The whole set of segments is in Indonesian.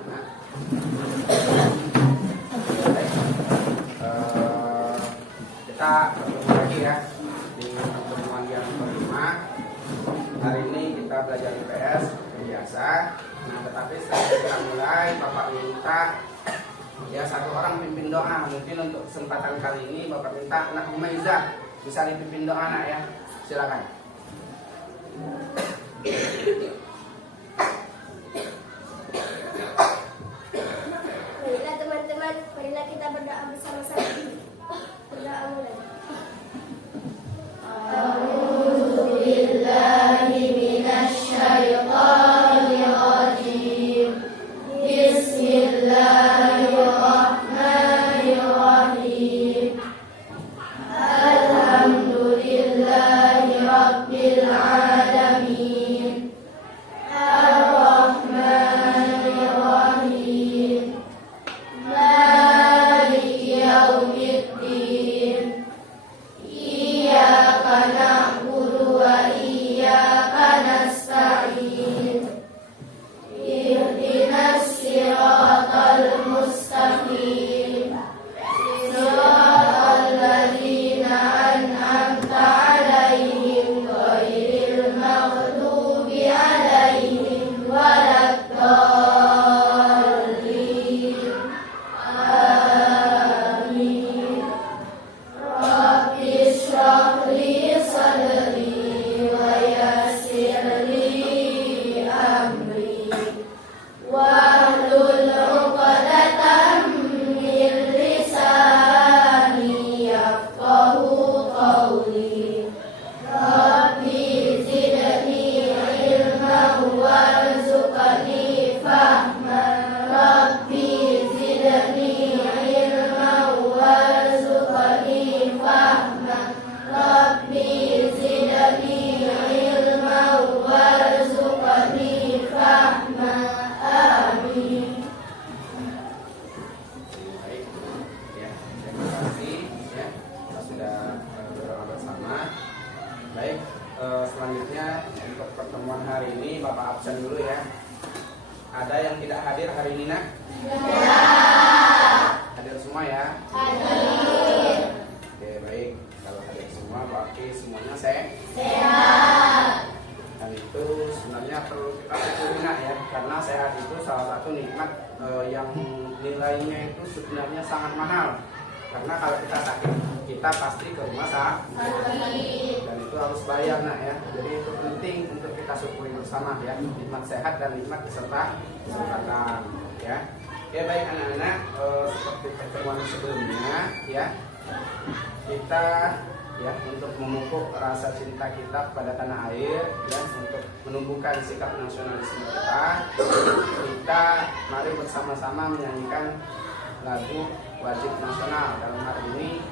anak-anak. Kita bertemu lagi ya di pertemuan yang kelima. Hari ini kita belajar IPS biasa. Nah, tetapi setelah kita mulai, Bapak minta ya satu orang pimpin doa. Mungkin untuk kesempatan kali ini Bapak minta anak Umaizah bisa dipimpin doa, nak ya. Silakan. Baiklah teman-teman, marilah kita berdoa bersama-sama. Berdoa mulai. A'udzubillahi minasyaitonir rajim. Bismillahirrahmanirrahim. Alhamdulillahi rabbil alamin. Ar-Rahmanir Rahim. Maliki yaumiddin. Iyyaka na'budu wa iyyaka nasta'in. Ihdinas siratal mustaqim. Siratal ladzina an'amta 'alaihim ghairil maghdubi 'alaihim waladdallin. Amin. Rabbi shrah li sadri wa yassir li amri wahlul 'uqdatam min lisani yafqahu qawli. Rabbi zidni ilman warzuqni fahman. Rabbi zidni ilman warzuqni fahman. Rabbi zidni ilman warzuqni fahman. Amin. Baik, ya, terima kasih ya, kita sudah berdoa bersama. Baik, selanjutnya untuk pertemuan hari ini Bapak absen dulu ya. Ada yang tidak hadir hari ini, nak? Hadir semua ya? Oke, baik. Kalau hadir semua berarti semuanya sehat. Dan itu sebenarnya perlu kita syukuri, nak ya, karena sehat itu salah satu nikmat yang nilainya itu sebenarnya sangat mahal. Karena kalau kita sakit, kita pasti ke rumah sakit dan itu harus bayar, nak ya. Jadi itu penting untuk kita syukuri bersama ya, nikmat sehat dan nikmat kesehatan ya. Oke, baik anak-anak, seperti pertemuan sebelumnya ya, kita ya untuk memupuk rasa cinta kita pada tanah air ya, untuk menumbuhkan sikap nasionalisme kita mari bersama-sama menyanyikan lagu wajib nasional. Dalam hari ini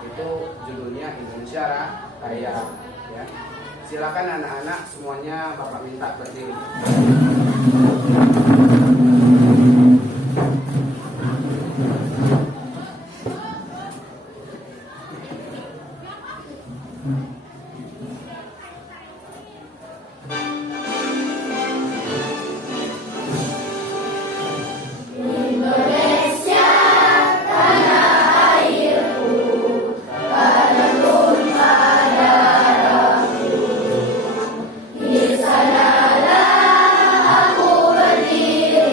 itu judulnya Indonesia Raya ya. Silakan anak-anak semuanya Bapak minta berdiri. Indonesia tanah airku, tanah tumpah darahku. Di sanalah aku berdiri.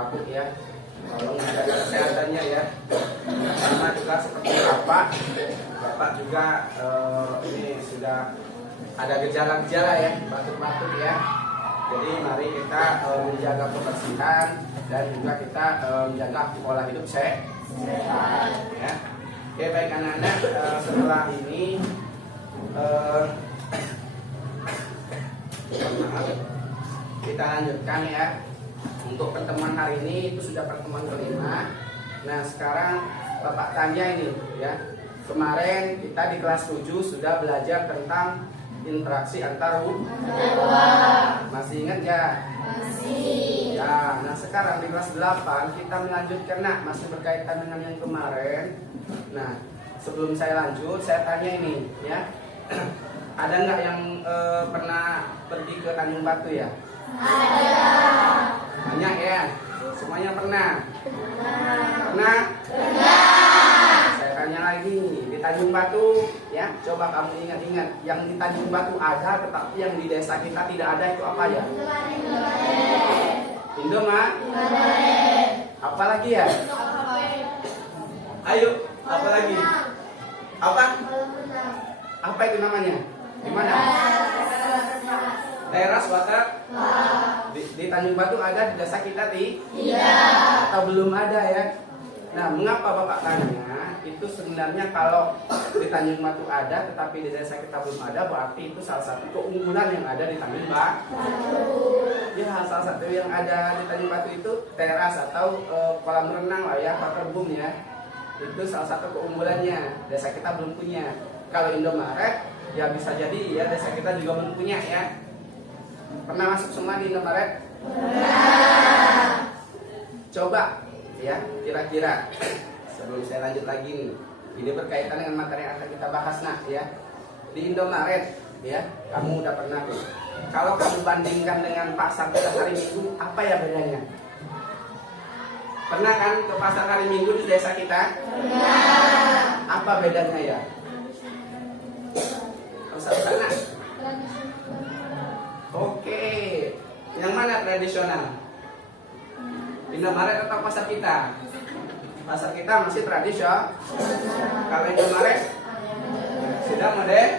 batuk ya. Tolong jaga kesehatannya ya. Sama juga seperti Bapak juga ini sudah ada gejala-gejala ya, batuk-batuk ya. Jadi mari kita menjaga kebersihan dan juga kita menjaga pola hidup sehat ya. Oke, baik anak-anak, setelah ini kita lanjutkan ya. Untuk pertemuan hari ini itu sudah pertemuan kelima. Nah, sekarang Bapak tanya ini ya. Kemarin kita di kelas 7 sudah belajar tentang interaksi antar ruang. Masih ingat ya? Masih. Ya, nah sekarang di kelas 8 kita melanjutkan, nak, masih berkaitan dengan yang kemarin. Nah, sebelum saya lanjut, saya tanya ini ya. Ada nggak yang pernah pergi ke Tanjung Batu ya? Ada. Banyak ya? Semuanya pernah? Pernah? Saya tanya lagi, di Tanjung Batu ya, coba kamu ingat-ingat, yang di Tanjung Batu ada tetapi yang di desa kita tidak ada, itu apa ya? Indomaret. Apa lagi ya? Ayo, apa lagi? Apa? Apa itu namanya? Di mana? Teras water. Di Tanjung Batu ada, di desa kita tidak? Atau belum ada ya? Nah, mengapa Bapak tanya? Itu sebenarnya kalau di Tanjung Batu ada tetapi di desa kita belum ada, berarti itu salah satu keunggulan yang ada di Tanjung Batu. Ya, salah satu yang ada di Tanjung Batu itu teras atau kolam renang lah ya, waterboom ya. Itu salah satu keunggulannya, desa kita belum punya. Kalau Indomaret, ya bisa jadi ya desa kita juga belum punya ya. Pernah masuk semua di Indomaret? Pernah. Coba ya, kira-kira sebelum saya lanjut lagi nih, ini berkaitan dengan materi yang akan kita bahas nak ya. Di Indomaret ya, kamu udah pernah tuh. Kalau kamu bandingkan dengan pasar pada hari Minggu, apa ya bedanya? Pernah kan ke pasar hari Minggu di desa kita? Pernah. Apa bedanya ya? Sana. Oke, yang mana tradisional? Indomaret atau pasar kita? Pasar kita masih tradisional. Kalau Indomaret sudah modern.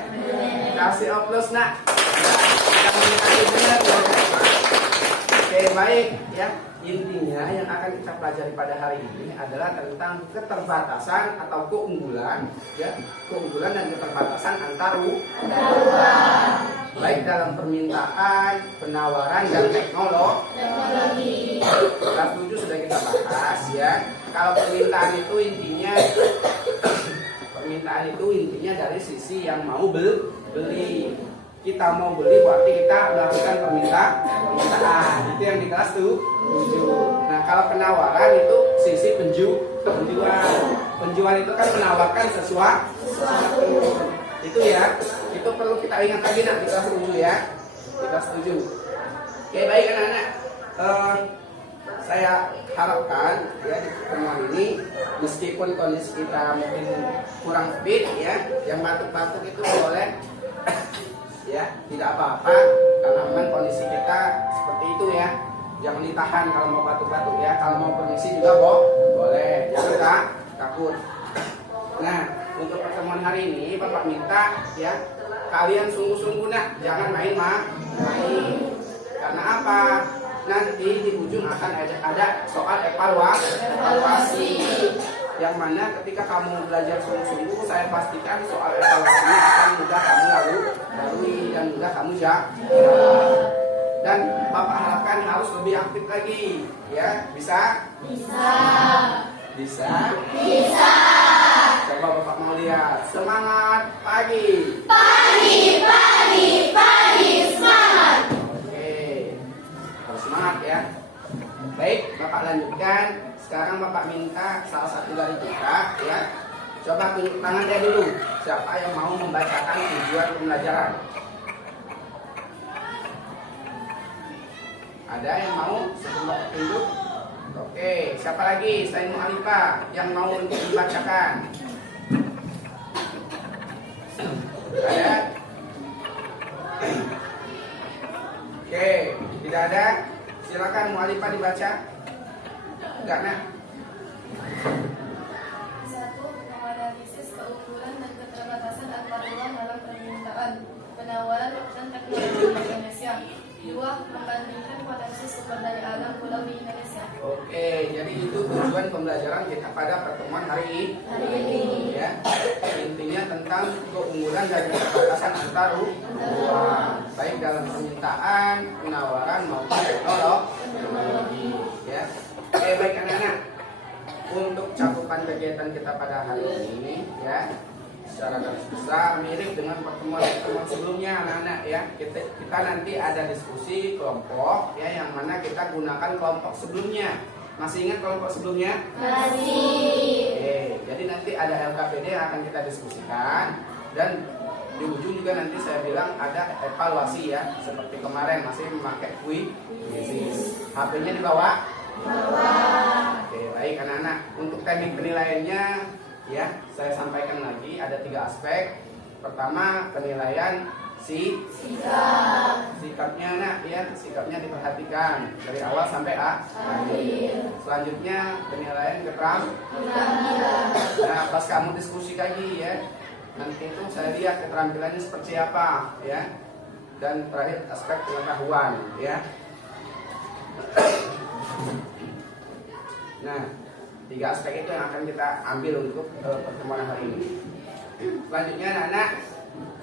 Kasih oplos nak. Oke, baik ya. Intinya yang akan kita pelajari pada hari ini adalah tentang keterbatasan atau keunggulan ya, keunggulan dan keterbatasan antar ruang, baik dalam permintaan, penawaran dan teknologi. Kelas 7 sudah kita bahas ya. Kalau permintaan itu intinya dari sisi yang mau beli. Kita mau beli berarti kita melakukan permintaan. Itu yang di kelas 7. Nah, kalau penawaran itu sisi penjual. Penjual itu kan menawarkan sesuatu. Itu ya. Itu perlu kita ingat lagi nanti di kelas 7 ya. Di kelas 7. Oke, baik anak-anak. Saya harapkan ya di pertemuan ini, meskipun kondisi kita mungkin kurang fit ya, yang batuk-batuk itu boleh ya, tidak apa-apa karena memang kondisi kita seperti itu ya. Jangan ditahan kalau mau batuk-batuk ya. Kalau mau permisi juga boleh, jangan takut. Nah, untuk pertemuan hari ini Bapak minta ya, kalian sungguh-sungguh nak, jangan main-main. Karena apa? Nanti di ujung akan ada soal evaluasi. Yang mana ketika kamu belajar sungguh-sungguh, saya pastikan soal evaluasinya akan mudah kamu lalui dan mudah kamu jawab. Dan Bapak harapkan harus lebih aktif lagi, ya, bisa? Bisa. Coba Bapak mau lihat, semangat pagi. Pagi, semangat. Oke, harus semangat ya. Baik, Bapak lanjutkan. Sekarang Bapak minta salah satu dari kita ya, coba tunjuk tangan dia dulu. Siapa yang mau membacakan tujuan pembelajaran? Ada yang mau sebelum Bapak tunjuk? Oke, siapa lagi selain Mu'alifah yang mau untuk dibacakan? Ada? Oke, tidak ada. Silakan Mu'alifah dibaca. Enggak, nak? Satu, menganalisis keunggulan dan keterbatasan antar uang dalam permintaan, penawar dan teknologi di Indonesia. Dua, membandingkan potensi sumber daya alam pulau di Indonesia. Oke, jadi itu tujuan pembelajaran kita pada pertemuan hari ini. Ya, intinya tentang keunggulan dan keterbatasan antar uang, baik dalam permintaan, penawaran maupun teknologi. Ya, oke, baik anak-anak. Untuk cakupan kegiatan kita pada hari ini, ya, secara garis besar mirip dengan pertemuan-pertemuan sebelumnya, anak-anak, ya. Kita nanti ada diskusi kelompok, ya, yang mana kita gunakan kelompok sebelumnya. Masih ingat kelompok sebelumnya? Masih. Oke, jadi nanti ada LKPD yang akan kita diskusikan, dan di ujung juga nanti saya bilang ada evaluasi, ya, seperti kemarin masih memakai quiz. HP-nya dibawa? Oke, baik anak-anak. Untuk teknik penilaiannya, ya, saya sampaikan lagi ada 3 aspek. Pertama, penilaian sikapnya, nak, ya, sikapnya diperhatikan dari awal sampai akhir. Selanjutnya penilaian keterampilan. Nah, pas kamu diskusi lagi, ya, nanti itu saya lihat keterampilannya seperti apa, ya. Dan terakhir aspek pengetahuan, ya. Nah, 3 aspek itu yang akan kita ambil untuk pertemuan hari ini. Selanjutnya anak-anak,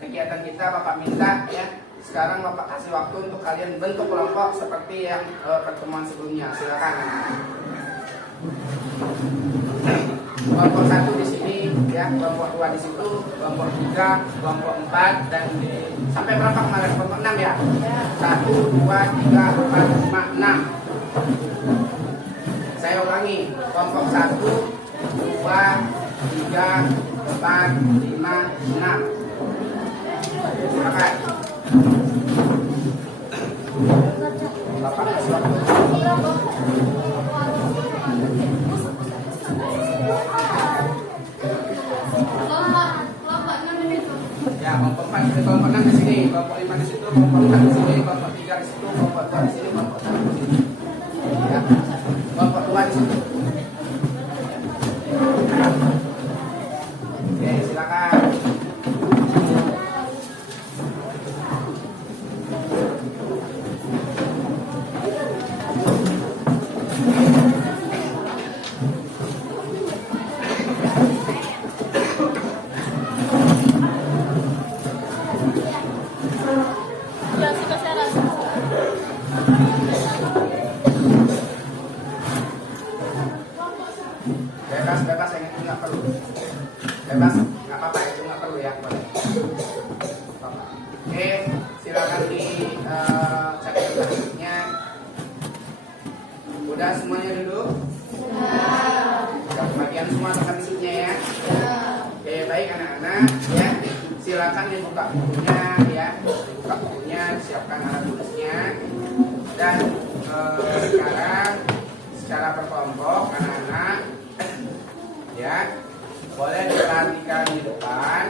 kegiatan kita Bapak minta, ya, sekarang Bapak kasih waktu untuk kalian bentuk kelompok seperti yang pertemuan sebelumnya. Silakan. Kelompok 1 di sini, ya, kelompok 2 di situ, kelompok 3, kelompok 4, dan sampai berapa kemarin? Kelompok 6, ya? 1, 2, 3, 4, 5, 6. Saya ulangi, kelompok 1, 2, 3, 4, 5, 6. Silakan. Bapak kasih waktu. Ya, kelompok 4 di kelompok 6 di sini, kelompok 5 di situ, kelompok 4 di sini, kelompok 3 di situ, kelompok 2 di sini, kelompok 1 di sini. Ya. Kelompok 2 di situ. Oke, silakan. Bebas yang itu nggak perlu. Bebas, nggak apa-apa, itu nggak perlu, ya, boleh. Oke, silakan di chapter selanjutnya. Udah semuanya dulu? Sudah. Bagian semua tempat isinya, ya. Oke, baik anak-anak, ya. Silakan dibuka bukunya, ya. Dibuka bukunya, siapkan alat tulisnya. Dan sekarang secara berkelompok anak-anak, ya, boleh diperhatikan di depan.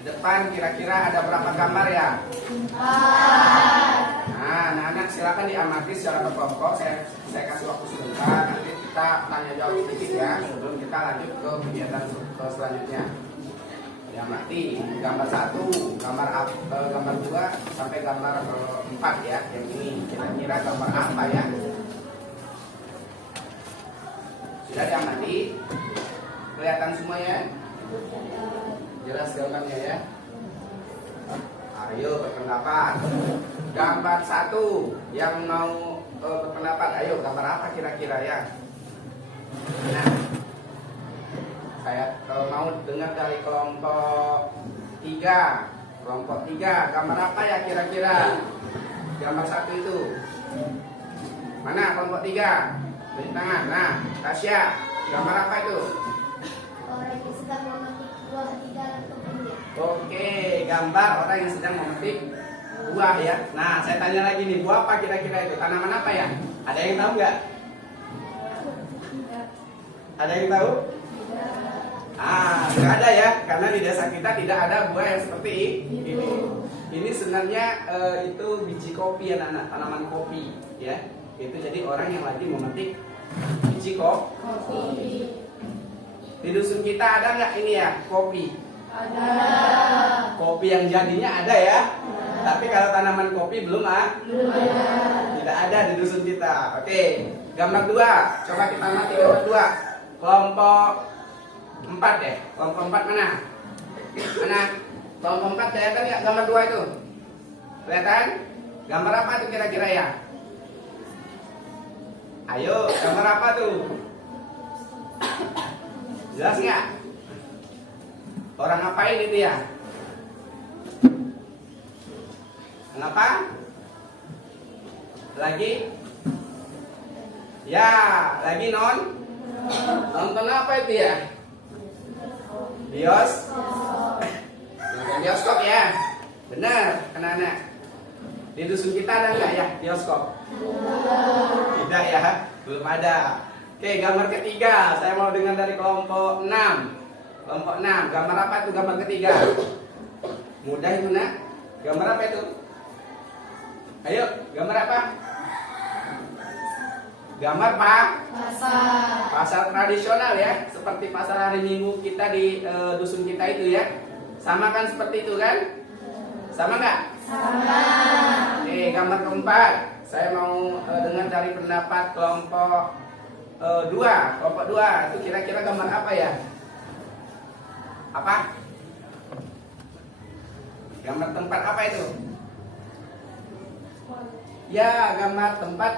Di depan kira-kira ada berapa gambar, ya? 4. Nah, anak-anak silakan diamati secara berkelompok. Saya kasih waktu sebentar. Nanti kita tanya jawab sedikit, ya, sebelum kita lanjut ke kegiatan selanjutnya. Diamati gambar 1, gambar 2 sampai gambar 4, ya. Yang ini kira-kira gambar apa, ya? Sudah diamati? Kelihatan semua, ya? Jelas gambarnya, ya? Ayo berpendapat. Gambar 1 yang mau berpendapat, ayo gambar apa kira-kira, ya? Nah, saya mau dengar dari kelompok 3. Kelompok 3, gambar apa, ya, kira-kira? Gambar 1 itu. Mana kelompok 3? Beri tangan. Nah, Tasya, gambar apa itu? Orang yang sedang memetik buah di dalam kebunnya. Oke, gambar orang yang sedang memetik buah, ya. Nah, saya tanya lagi nih, buah apa kira-kira itu? Tanaman apa, ya? Ada yang tahu nggak? Ada yang tahu? Nggak ada, ya, karena di desa kita tidak ada buah yang seperti ini. Ini sebenarnya itu biji kopi, anak-anak, tanaman kopi, ya. Itu jadi orang yang lagi memetik biji kopi. Di dusun kita ada nggak ini ya kopi? Ada. Kopi yang jadinya ada ya. Tapi kalau tanaman kopi belum ada. Tidak ada di dusun kita. Oke, gambar 2. Coba kita amati gambar 2. Kelompok 4 ya. Kelompok 4 mana? Mana? Kelompok 4 kelihatan nggak gambar 2 itu? Kelihatan? Gambar apa tuh kira-kira ya? Ayo, gambar apa tuh? Jelas nggak? Orang ngapain itu ya? Kenapa? Lagi? Ya, lagi nonton apa itu ya? Nonton bioskop ya? Benar, anak-anak. Di dusun kita ada nggak ya bioskop? Tidak ya, belum ada. Oke, gambar ketiga. Saya mau dengar dari kelompok 6. Kelompok 6, gambar apa itu gambar ketiga? Mudah itu nak. Gambar apa itu? Ayo, gambar apa? Gambar pasar tradisional ya, seperti pasar hari Minggu kita di dusun kita itu ya. Sama kan seperti itu kan? Sama nggak? Sama. Oke, gambar keempat. Saya mau dengar dari pendapat kelompok 2. Kelompok 2 itu kira-kira gambar apa ya? Apa? Gambar tempat apa itu? Ya, gambar tempat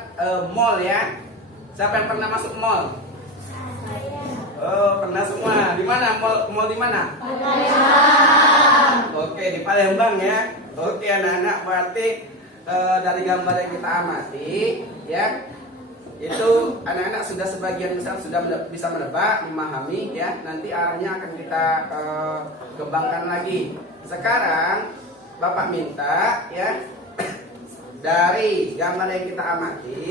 mall ya. Siapa yang pernah masuk mall? Oh, pernah semua. Di mana mall di mana? Oke, di Palembang ya. Oke, anak-anak, berarti dari gambar yang kita amati ya, itu anak-anak sudah sebagian besar sudah bisa menebak, memahami ya. Nanti arahnya akan kita kembangkan lagi. Sekarang Bapak minta ya, dari gambar yang kita amati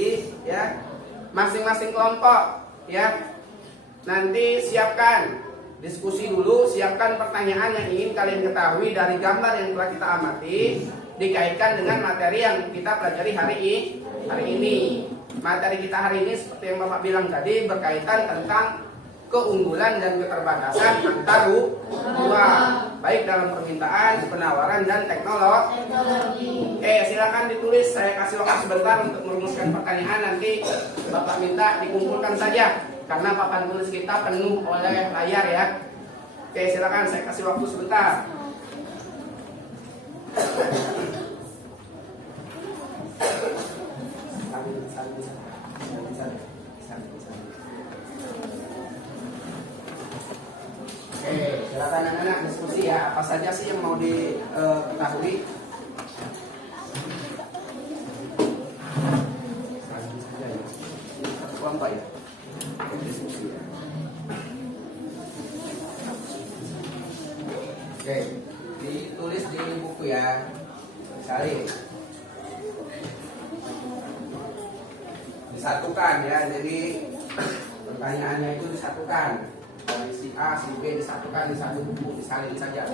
ya, masing-masing kelompok ya, nanti siapkan diskusi dulu, siapkan pertanyaan yang ingin kalian ketahui dari gambar yang telah kita amati, dikaitkan dengan materi yang kita pelajari hari ini. Materi kita hari ini seperti yang Bapak bilang tadi, berkaitan tentang keunggulan dan keterbatasan antar dua, baik dalam permintaan, penawaran, dan teknologi. Oke, silakan ditulis. Saya kasih waktu sebentar untuk merumuskan pertanyaan. Nanti Bapak minta dikumpulkan saja, karena papan tulis kita penuh oleh layar ya. Oke, silakan, saya kasih waktu sebentar. Oke, silakan anak-anak diskusi ya. Apa saja sih yang mau diketahui? Satu kelompok ya. Diskusi ya. Oke, ditulis di buku ya. Cari. Disatukan ya. Jadi pertanyaannya itu disatukan. Dari si A, si B disatukan di satu buku, disalin saja.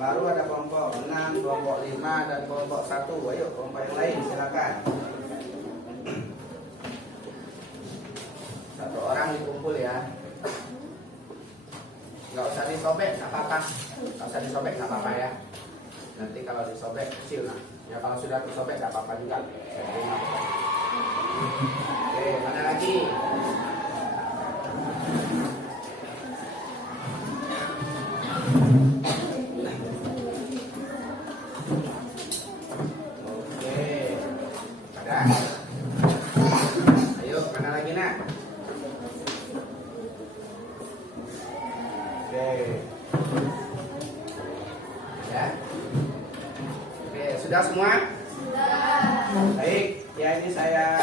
Baru ada kelompok 6, kelompok 5, dan kelompok 1. Ayo kelompok yang lain silakan. Satu orang dikumpul ya. Nggak usah disobek, nggak apa-apa. Nggak usah disobek, nggak apa-apa ya. Nanti kalau disobek kecil nah. Ya kalau sudah disobek nggak apa-apa juga. Saya terima. Oke, mana lagi? Oke, ada? Ayo, mana lagi nak? Oke. Ya. Oke, sudah semua? Sudah. Baik, ya ini saya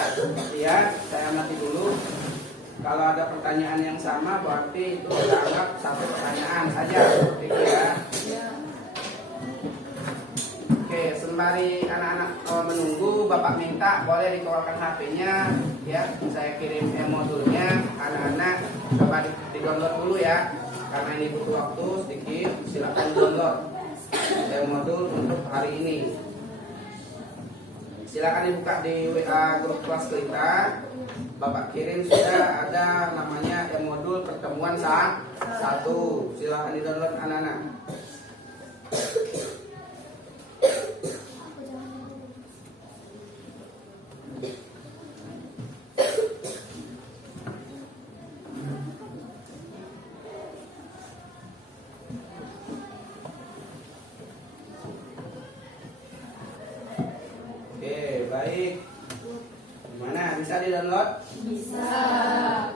lihat, saya amati dulu. Kalau ada pertanyaan yang sama berarti itu kita anggap satu pertanyaan saja, seperti itu ya. Oke, sembari anak-anak menunggu, Bapak minta boleh dikeluarkan HP-nya ya. Saya kirim modulnya, anak-anak coba di-download dulu ya. Karena ini butuh waktu sedikit, silakan download modul untuk hari ini. Silakan dibuka di WA grup kelas kita. Bapak kirim sudah ada namanya modul pertemuan saat 1. Silakan di-download anak-anak. Baik, gimana? Bisa di-download? Bisa.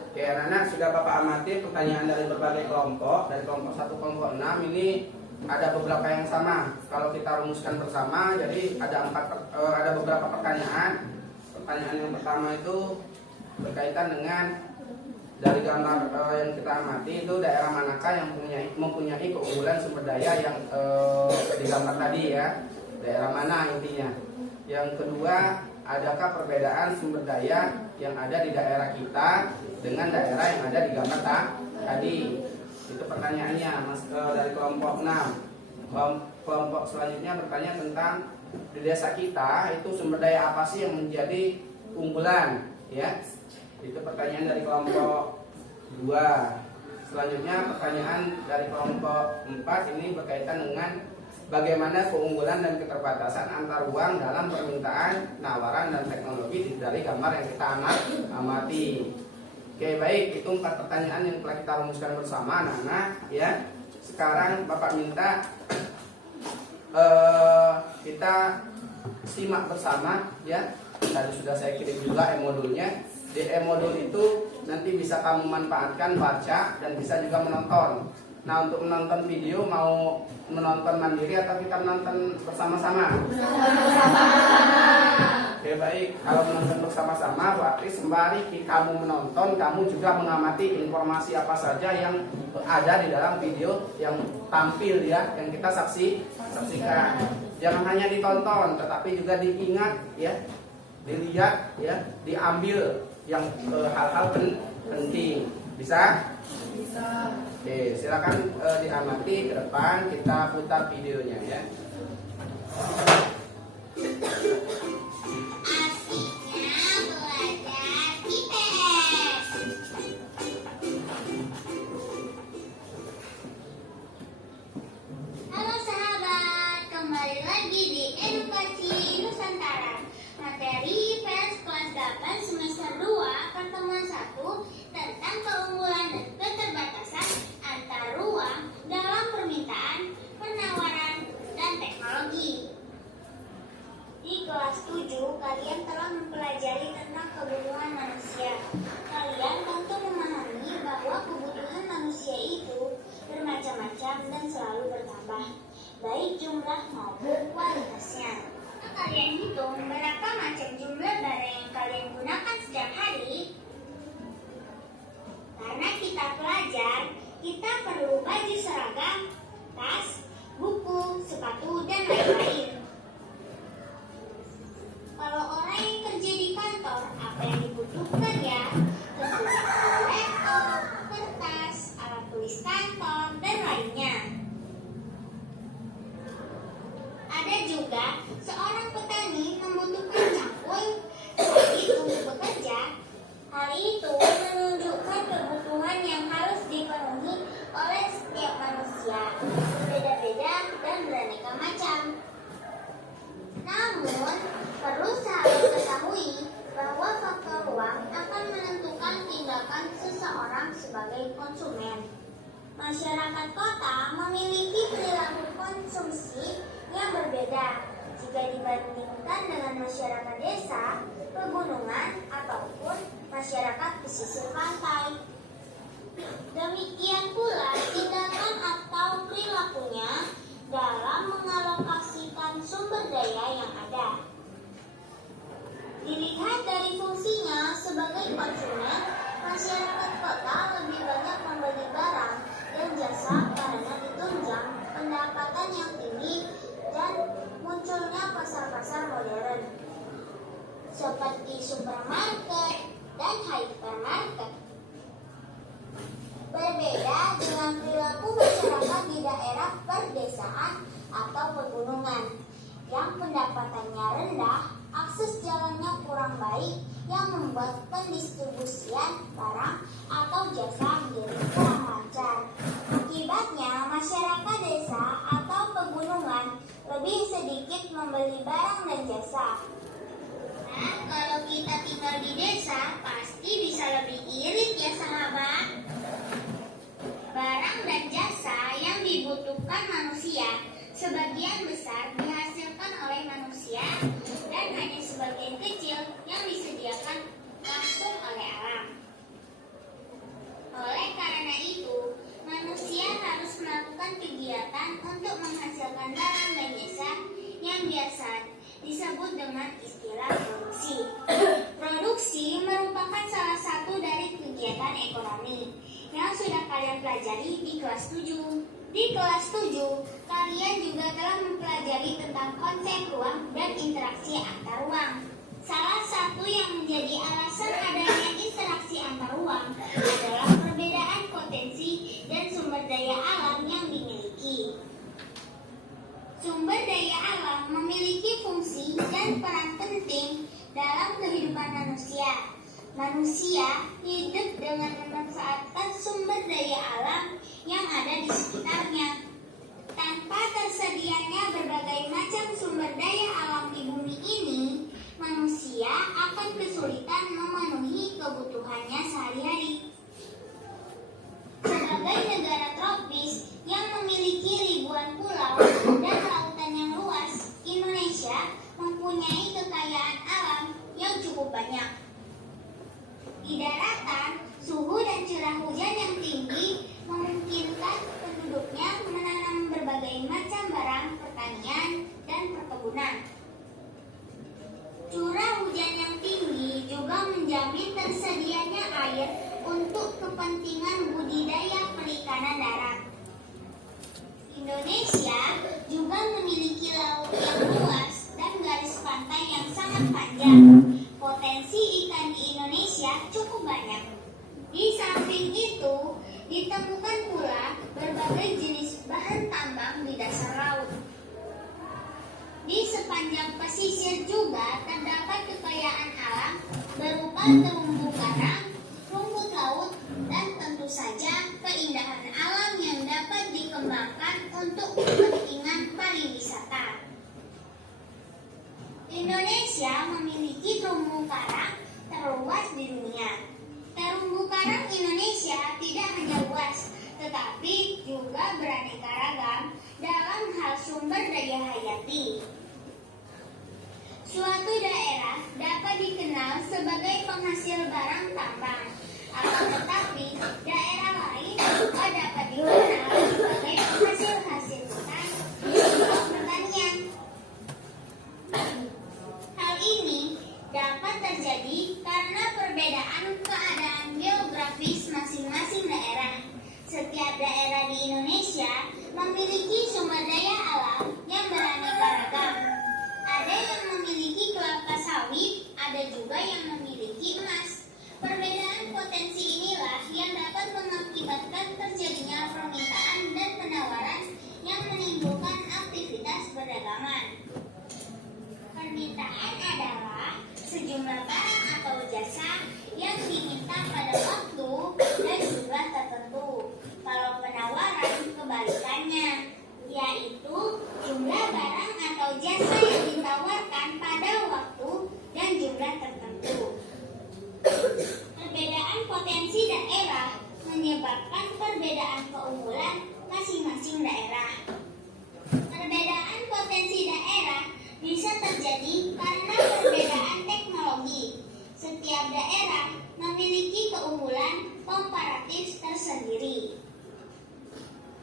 Oke, anak-anak sudah Bapak amati pertanyaan dari berbagai kelompok. Dari kelompok 1, kelompok 6 ini ada beberapa yang sama. Kalau kita rumuskan bersama, jadi ada beberapa pertanyaan. Pertanyaan yang pertama itu berkaitan dengan dari gambar yang kita amati itu daerah manakah yang mempunyai keunggulan sumber daya yang digambar tadi ya. Daerah mana intinya? Yang kedua, adakah perbedaan sumber daya yang ada di daerah kita dengan daerah yang ada di gambar tadi? Itu pertanyaannya dari kelompok 6. Kelompok selanjutnya bertanya tentang di desa kita itu sumber daya apa sih yang menjadi unggulan ya? Itu pertanyaan dari kelompok 2. Selanjutnya pertanyaan dari kelompok 4 ini berkaitan dengan bagaimana keunggulan dan keterbatasan antar ruang dalam permintaan, penawaran, dan teknologi dari gambar yang kita amati. Oke, baik, itu 4 pertanyaan yang telah kita rumuskan bersama anak-anak ya. Sekarang Bapak minta kita simak bersama ya. Tadi sudah saya kirim juga e-modulnya. Di e-modul itu nanti bisa kamu manfaatkan baca dan bisa juga menonton. Nah, untuk menonton video mau menonton mandiri atau kita menonton bersama-sama? Oke, baik. Kalau menonton bersama-sama berarti sembari kamu menonton, kamu juga mengamati informasi apa saja yang ada di dalam video yang tampil ya, yang kita saksikan. Jangan hanya ditonton, tetapi juga diingat ya, dilihat ya, diambil yang hal-hal penting. Bisa? Bisa. Oke, silakan diamati ke depan, kita putar videonya ya. Halo sahabat, kembali lagi di Edukasi Nusantara. Materi PS kelas 8 semester 2 pertemuan 1 tentang keunggulan dan keterbatasan antar ruang dalam permintaan, penawaran, dan teknologi. Di kelas 7, kalian telah mempelajari tentang kebutuhan manusia. Kalian tentu memahami bahwa kebutuhan manusia itu bermacam-macam dan selalu bertambah, baik jumlah maupun kualitasnya. Kalian hitung berapa macam jumlah barang yang kalian gunakan setiap hari? Karena kita pelajar, kita perlu baju seragam, tas, buku, sepatu, dan lain-lain. Kalau orang yang kerja di kantor, apa yang dibutuhkan ya? Tentunya laptop, kertas, alat tulis kantor, dan lainnya. juga, seorang petani membutuhkan cangkul sawit untuk bekerja. Hal itu menunjukkan kebutuhan yang harus dipenuhi oleh setiap manusia, berbeda-beda dan beraneka macam. Namun, perlu sahabat ketahui bahwa faktor ruang akan menentukan tindakan seseorang sebagai konsumen. Masyarakat kota memiliki perilaku konsumsi yang berbeda jika dibandingkan dengan masyarakat desa, pegunungan, ataupun masyarakat pesisir pantai. Demikian pula tindakan atau perilakunya dalam mengalokasikan sumber daya yang ada. Dilihat dari fungsinya sebagai konsumen, masyarakat kota lebih banyak membeli barang dan jasa karena ditunjang pendapatan yang tinggi dan munculnya pasar-pasar modern seperti supermarket dan hypermarket. Berbeda dengan perilaku masyarakat di daerah perdesaan atau pegunungan yang pendapatannya rendah, akses jalannya kurang baik yang membuat pendistribusian barang atau jasa menjadi kurang lancar. Akibatnya, masyarakat desa atau pegunungan lebih sedikit membeli barang dan jasa. Nah, kalau kita tinggal di desa, pasti bisa lebih irit ya sahabat. Barang dan jasa yang dibutuhkan manusia sebagian besar dihasilkan oleh manusia dan hanya sebagian kecil yang disediakan langsung oleh alam. Oleh karena itu, manusia harus melakukan kegiatan untuk menghasilkan barang dan jasa yang biasa disebut dengan istilah produksi. Produksi merupakan salah satu dari kegiatan ekonomi yang sudah kalian pelajari di kelas 7. Di kelas 7, kalian juga telah mempelajari tentang konsep ruang dan interaksi antar ruang. Salah satu yang menjadi alasan adanya interaksi antar ruang adalah perbedaan potensi dan sumber daya alam yang dimiliki. Sumber daya alam memiliki fungsi dan peran penting dalam kehidupan manusia. Manusia hidup dengan memanfaatkan sumber daya alam yang ada di sekitarnya. Tanpa tersedianya berbagai macam sumber daya alam di bumi ini, manusia akan kesulitan memenuhi kebutuhannya sehari-hari. Sebagai negara tropis yang memiliki ribuan pulau dan lautan yang luas, Indonesia mempunyai kekayaan alam yang cukup banyak. Di daratan, suhu dan curah hujan yang tinggi memungkinkan penduduknya menanam berbagai macam barang pertanian dan perkebunan. Curah hujan yang tinggi juga menjamin tersedianya air untuk kepentingan budidaya perikanan darat. Indonesia juga memiliki laut yang luas dan garis pantai yang sangat panjang. Potensi ikan di Indonesia cukup banyak. Di samping itu, ditemukan pula berbagai jenis bahan tambang di dasar laut. Di sepanjang pesisir juga terdapat kekayaan alam berupa terumbu karang, rumput laut, dan tentu saja keindahan alam yang dapat dikembangkan untuk kepentingan pariwisata. Indonesia memiliki terumbu karang terluas di dunia. Terumbu karang Indonesia tidak hanya luas, tetapi juga beraneka ragam dalam hal sumber daya hayati. Suatu daerah dapat dikenal sebagai penghasil barang tambang, akan tetapi daerah lain juga dapat dikenal sebagai penghasil hasil hutan atau pertanian. Hal ini dapat terjadi karena perbedaan keadaan geografis masing-masing daerah. Setiap daerah di Indonesia memiliki sumber daya alam yang beraneka ragam. Ada yang memiliki kelapa sawit, ada juga yang memiliki emas. Perbedaan potensi inilah yang dapat mengakibatkan terjadinya permintaan dan penawaran yang menimbulkan aktivitas perdagangan. menyebabkan perbedaan keunggulan masing-masing daerah. Perbedaan potensi daerah bisa terjadi karena perbedaan teknologi. Setiap daerah memiliki keunggulan komparatif tersendiri.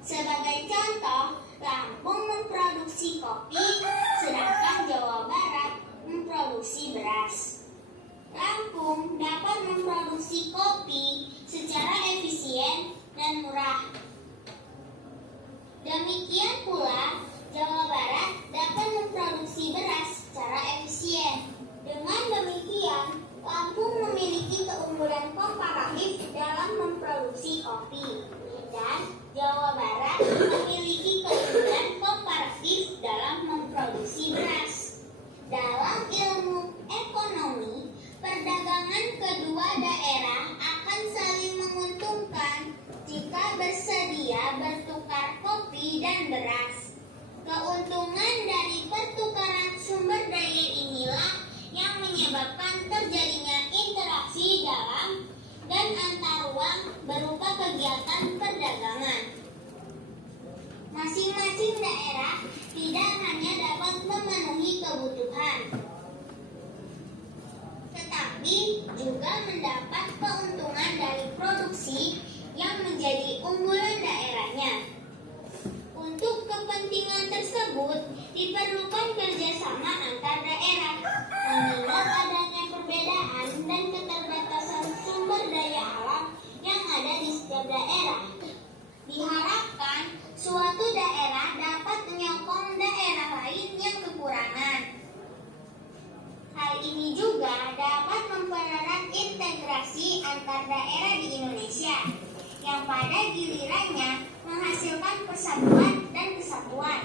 Sebagai contoh, Lampung memproduksi kopi, sedangkan Jawa Barat memproduksi beras. Lampung dapat memproduksi kopi secara efisien dan murah. Demikian pula, Jawa Barat dapat memproduksi beras secara efisien. Dengan demikian, Lampung memiliki keunggulan komparatif dalam memproduksi kopi, dan Jawa Barat memiliki keunggulan komparatif dalam memproduksi beras. Dalam ilmu ekonomi, perdagangan kedua daerah akan saling menguntungkan jika bersedia bertukar kopi dan beras. Keuntungan dari pertukaran sumber daya inilah yang menyebabkan terjadinya interaksi dalam dan antar ruang berupa kegiatan perdagangan. Masing-masing daerah tidak hanya dapat memenuhi kebutuhan, tetapi juga mendapat keuntungan dari produksi yang menjadi unggulan daerahnya. Untuk kepentingan tersebut diperlukan kerjasama antar daerah, mengingat adanya perbedaan dan keterbatasan sumber daya alam yang ada di setiap daerah. Diharapkan suatu daerah dapat menyokong daerah lain yang kekurangan. Hal ini juga dapat mempererat integrasi antar daerah di Indonesia, yang pada gilirannya menghasilkan persatuan dan kesatuan.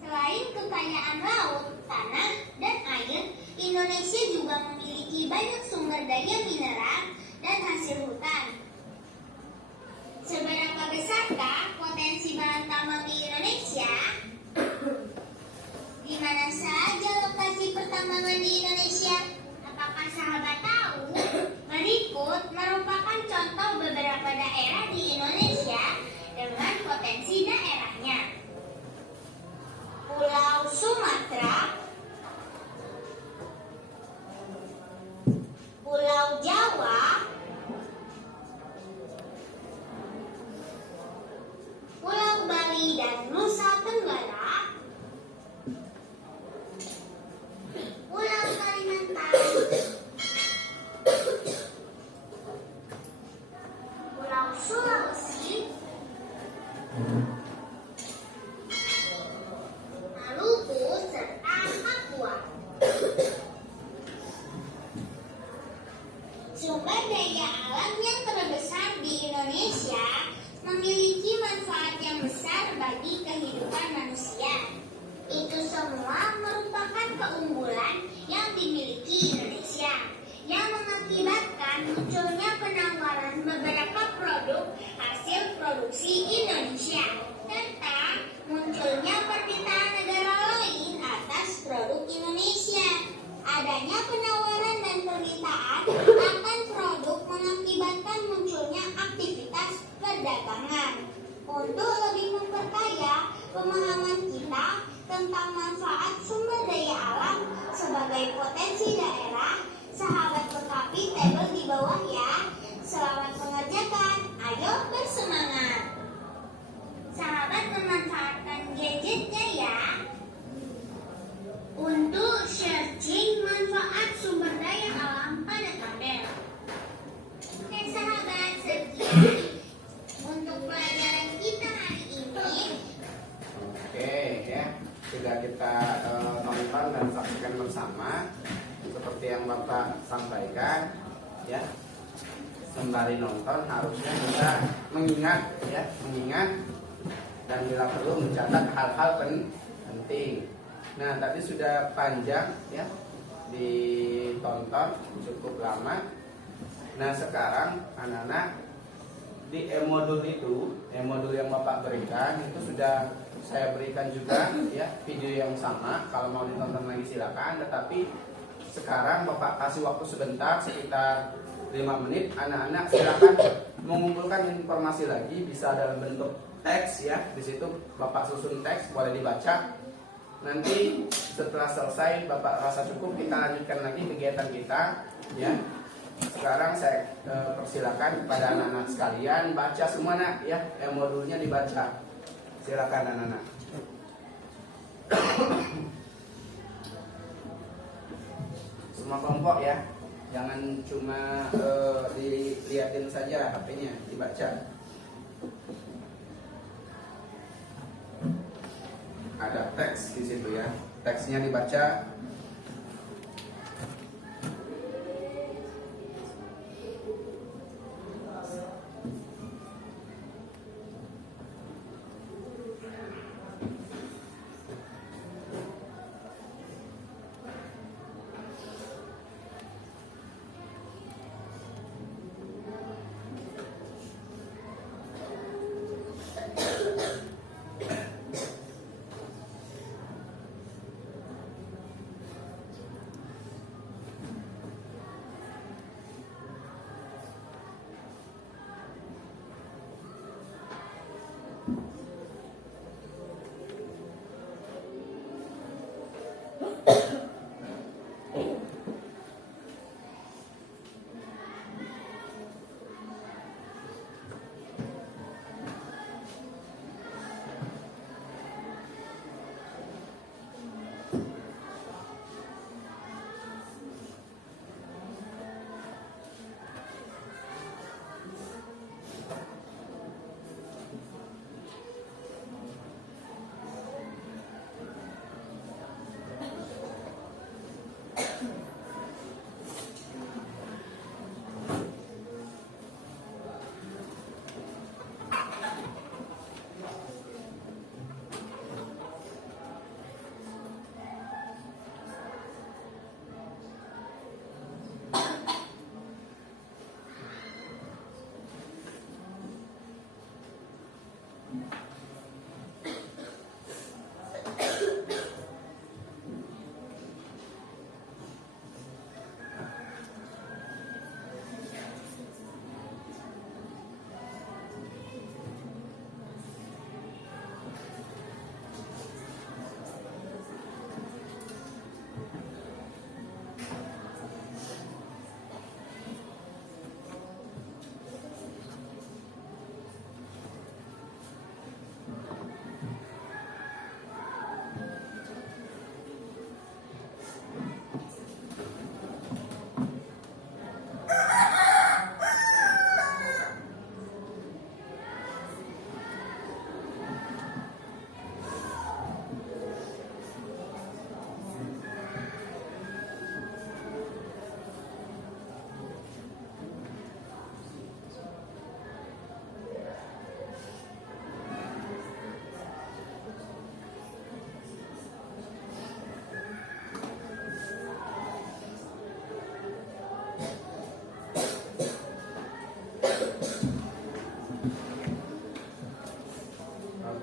Selain kekayaan laut, tanah, dan air, Indonesia juga memiliki banyak sumber daya mineral dan hasil hutan. Seberapa besarkah potensi bahan tambang di Indonesia? Di mana saja lokasi pertambangan di Indonesia? Apakah sahabat tahu? Berikut merupakan contoh beberapa daerah di Indonesia dengan potensi daerahnya. Pulau Sumatera, Pulau Jawa, Pulau Bali dan Nusa Tenggara, Pulau Kalimantan, Pulau Sulawesi, Maluku, serta Papua. Sumber daya alam yang terbesar di Indonesia memiliki manfaat yang besar bagi kehidupan manusia. Itu semua merupakan keunggulan yang dimiliki Indonesia, yang mengakibatkan munculnya penawaran beberapa produk hasil produksi Indonesia, serta munculnya permintaan negara lain atas produk Indonesia. Adanya penawaran dan permintaan akan produk mengakibatkan munculnya aktivitas perdagangan. Untuk lebih memperkaya pemahaman kita tentang manfaat sumber daya alam sebagai potensi daerah, sahabat lengkapi tabel di bawah ya. Selamat mengerjakan, ayo bersemangat. Sahabat memanfaatkan gadgetnya ya untuk searching manfaat sumber daya alam pada tabel. Oke sahabat, sekian untuk pelajaran kita hari ini. Oke ya, sudah kita nonton dan saksikan bersama seperti yang Bapak sampaikan ya. Sembari nonton harusnya kita mengingat dan bila perlu mencatat hal-hal penting. Nah, tadi sudah panjang ya ditonton cukup lama. Nah, sekarang anak-anak di e-modul yang Bapak berikan itu sudah saya berikan juga ya video yang sama. Kalau mau ditonton lagi silakan, tetapi sekarang Bapak kasih waktu sebentar sekitar 5 menit. Anak-anak silakan mengumpulkan informasi lagi, bisa dalam bentuk teks ya. Di situ Bapak susun teks, boleh dibaca. Nanti setelah selesai Bapak rasa cukup, kita lanjutkan lagi kegiatan kita ya. Sekarang saya persilakan kepada anak-anak sekalian baca semua nak ya, modulnya dibaca. Silakan anak-anak. Semua kelompok ya, jangan cuma dilihatin saja HP-nya, dibaca. Ada teks di situ ya, teksnya dibaca.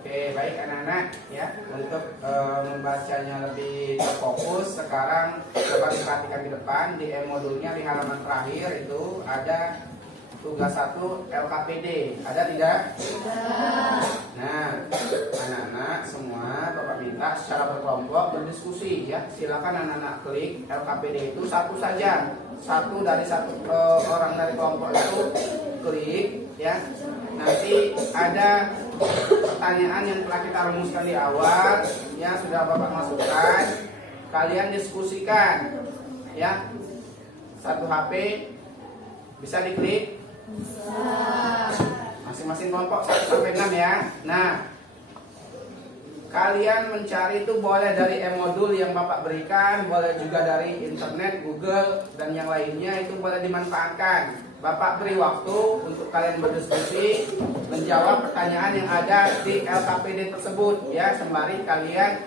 Baik anak-anak ya, untuk membacanya lebih terfokus sekarang coba diperhatikan di depan di modulnya di halaman terakhir itu ada tugas 1 LKPD, ada tidak? Nah, anak-anak semua Bapak minta secara berkelompok berdiskusi ya. Silakan anak-anak klik LKPD itu satu saja, satu orang dari kelompok itu klik ya. Nanti ada pertanyaan yang telah kita rumuskan di awal ya, sudah Bapak masukkan, kalian diskusikan ya. Satu HP bisa diklik? Bisa. Masing-masing kelompok 1 sampai 6 ya. Nah, kalian mencari itu boleh dari modul yang Bapak berikan, boleh juga dari internet, Google dan yang lainnya, itu boleh dimanfaatkan. Bapak beri waktu untuk kalian berdiskusi, menjawab pertanyaan yang ada di LKPD tersebut ya, sembari kalian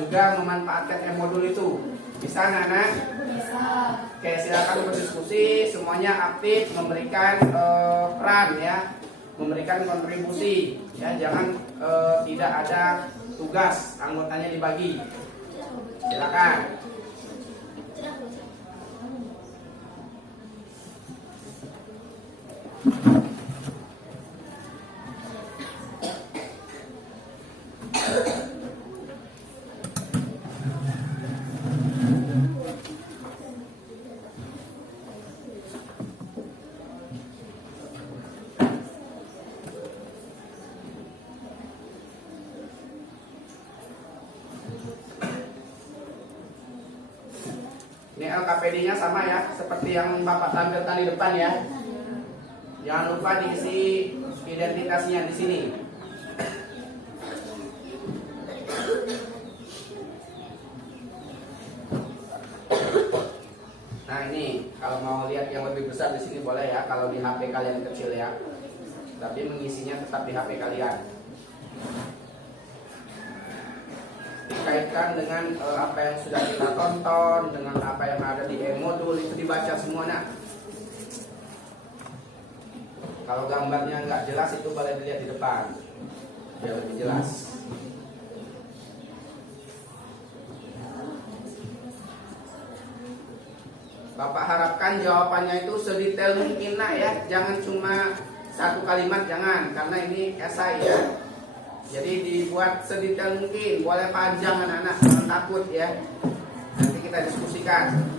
juga memanfaatkan modul itu. Bisa anak-anak? Bisa. Oke, silakan berdiskusi, semuanya aktif memberikan peran ya, memberikan kontribusi ya, jangan tidak ada tugas, anggotanya dibagi. Silakan. Ini LKPD-nya sama ya, seperti yang Bapak tampilkan di depan ya. Jangan lupa diisi identitasnya di sini. Nah ini, kalau mau lihat yang lebih besar di sini boleh ya, kalau di HP kalian kecil ya. Tapi mengisinya tetap di HP kalian. Dikaitkan dengan apa yang sudah kita tonton, dengan apa yang ada di e-modul, itu dibaca semuanya. Kalau gambarnya nggak jelas itu boleh dilihat di depan biar lebih jelas. Bapak harapkan jawabannya itu sedetail mungkin nak ya, jangan cuma satu kalimat, jangan, karena ini esai ya. Jadi dibuat sedetail mungkin, boleh panjang anak-anak, jangan takut ya. Nanti kita diskusikan.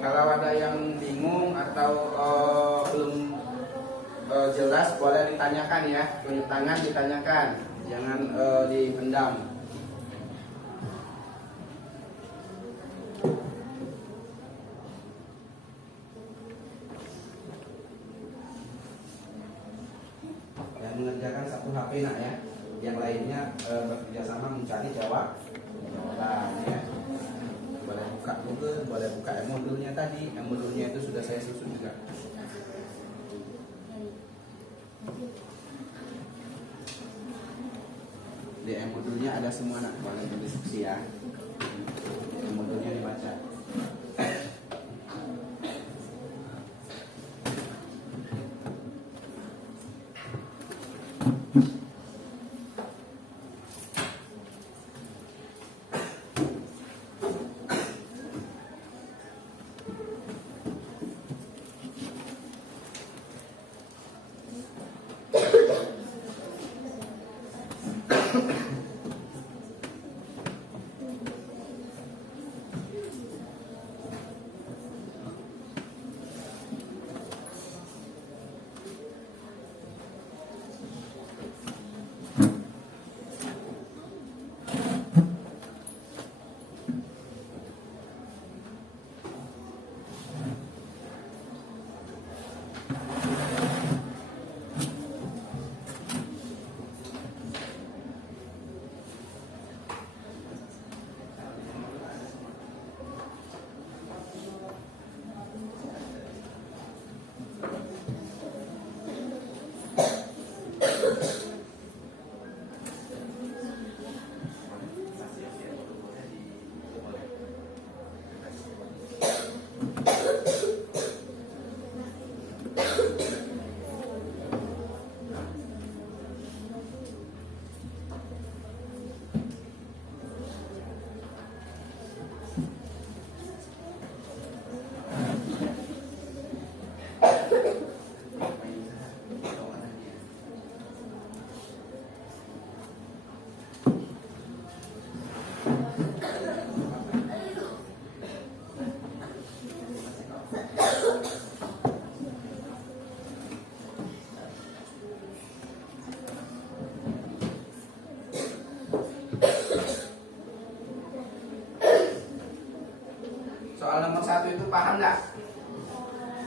Kalau ada yang bingung atau belum jelas, boleh ditanyakan ya, tunjuk tangan ditanyakan, jangan dipendam. Dan mengerjakan satu HP nak ya, yang lainnya bekerja sama mencari jawaban ya. Boleh buka Google, boleh buka e-modulnya tadi. E-modulnya itu sudah saya susun juga. Di e-modulnya ada semua nak, boleh berdiskusi ya. E-modulnya dibaca. paham nggak?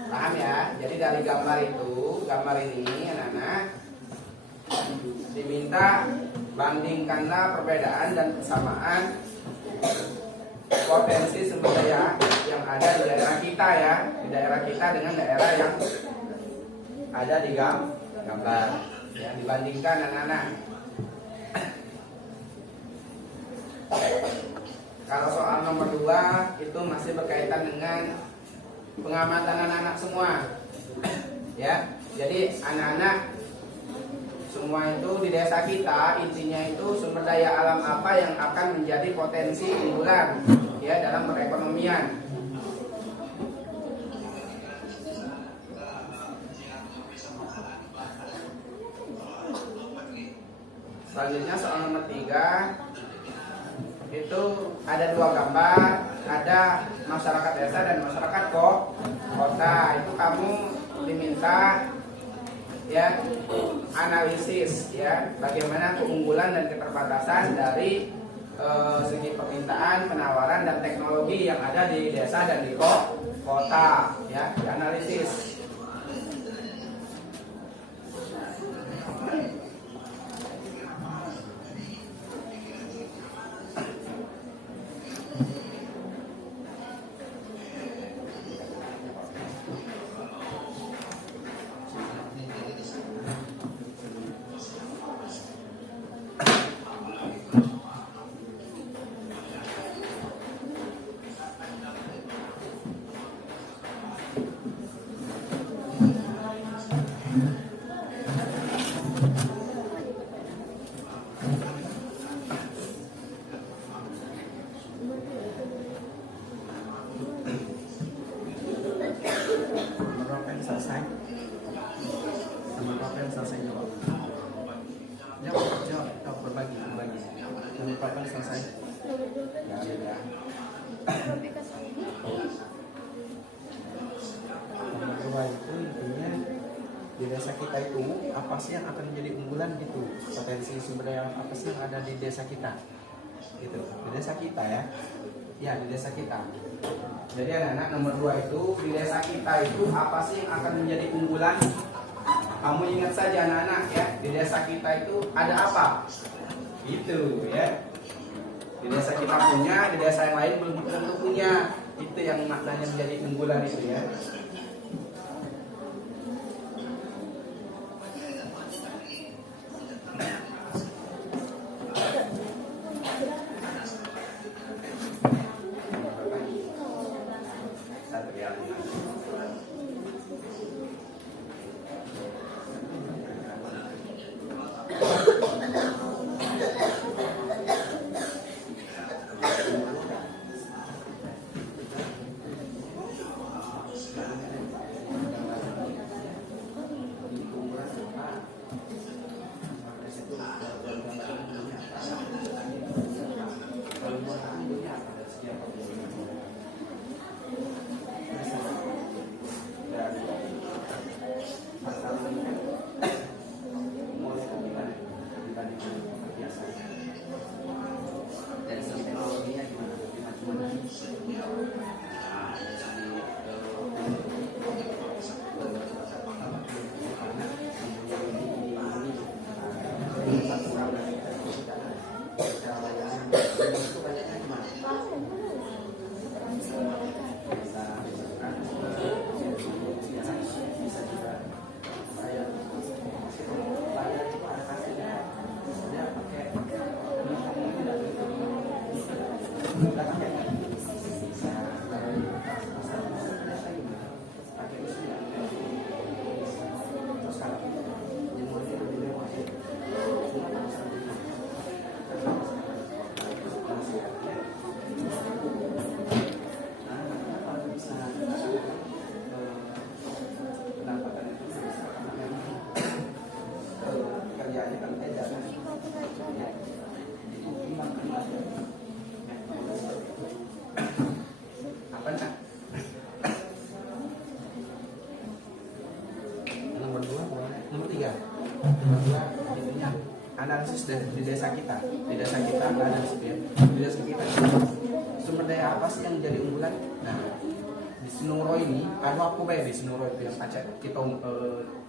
Paham ya? Jadi dari gambar ini anak-anak diminta bandingkanlah perbedaan dan persamaan potensi sumber daya yang ada di daerah kita ya, di daerah kita dengan daerah yang ada di gambar ya, dibandingkan anak-anak. Kalau soal nomor 2 itu masih berkaitan dengan pengamatan anak-anak semua ya. Jadi anak-anak semua itu di desa kita intinya itu sumber daya alam apa yang akan menjadi potensi unggulan ya dalam perekonomian. Selanjutnya soal nomor 3 itu ada 2 gambar, ada masyarakat desa dan masyarakat kota. Itu kamu diminta ya analisis ya bagaimana keunggulan dan keterbatasan dari segi permintaan, penawaran dan teknologi yang ada di desa dan di kota ya, dianalisis. Selesai jawab. Jawab berbagi. Nomor berapa selesai? Ya. Nomor 2 itu intinya di desa kita itu apa sih yang akan menjadi unggulan gitu, potensi sumber daya apa sih yang ada di desa kita gitu, di desa kita ya di desa kita. Jadi anak-anak nomor 2 itu di desa kita itu apa sih yang akan menjadi unggulan. Kamu ingat saja anak-anak ya, di desa kita itu ada apa? Itu ya. Di desa kita punya, di desa yang lain belum tentu punya. Itu yang maknanya menjadi unggulan itu ya. Analisis di desa kita analisis ya. Di desa kita sumber daya apa sih yang jadi unggulan? Nah, di Senuro ini, kalau aku bayar di Senuro itu yang pacak kita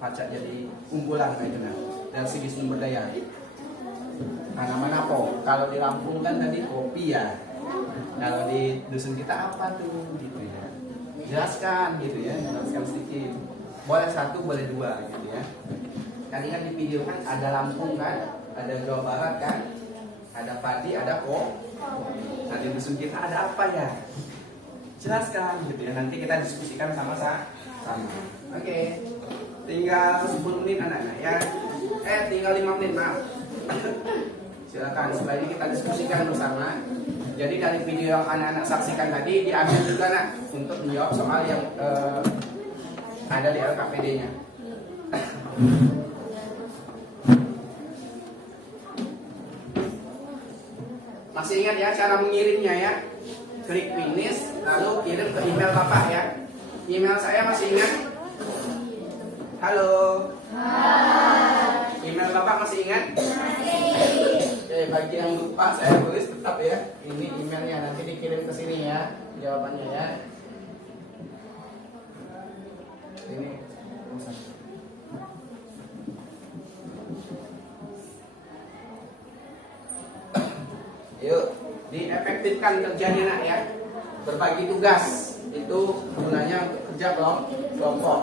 pacak jadi unggulan kayak gitu nah. Dari segi sumber daya. Mana-mana po. Kalau di Lampung kan tadi kopi ya. Kalau di dusun kita apa tuh gitu ya. Jelaskan gitu ya, jelaskan sedikit. Boleh satu, boleh dua gitu ya. Kan ingat di video kan ada Lampung kan, ada Jawa Barat kan, ada padi, ada Nah di dusun kita ada apa ya? Jelaskan gitu ya. Nanti kita diskusikan sama-sama. Oke. Tinggal 10 menit anak-anak ya. Tinggal 5 menit maaf. Silakan. Setelah ini kita diskusikan bersama. Jadi dari video yang anak-anak saksikan tadi diambil juga nak untuk menjawab soal yang ada di LKPD-nya. Masih ingat ya cara mengirimnya ya? Klik finish lalu kirim ke email Bapak ya. Email saya masih ingat? Halo. Email Bapak masih ingat? Oke, bagi yang lupa saya tulis tetap ya. Ini emailnya nanti dikirim ke sini ya jawabannya ya. Ini yuk, diefektifkan kerjanya nak ya. Berbagi tugas itu gunanya untuk kerja kelompok.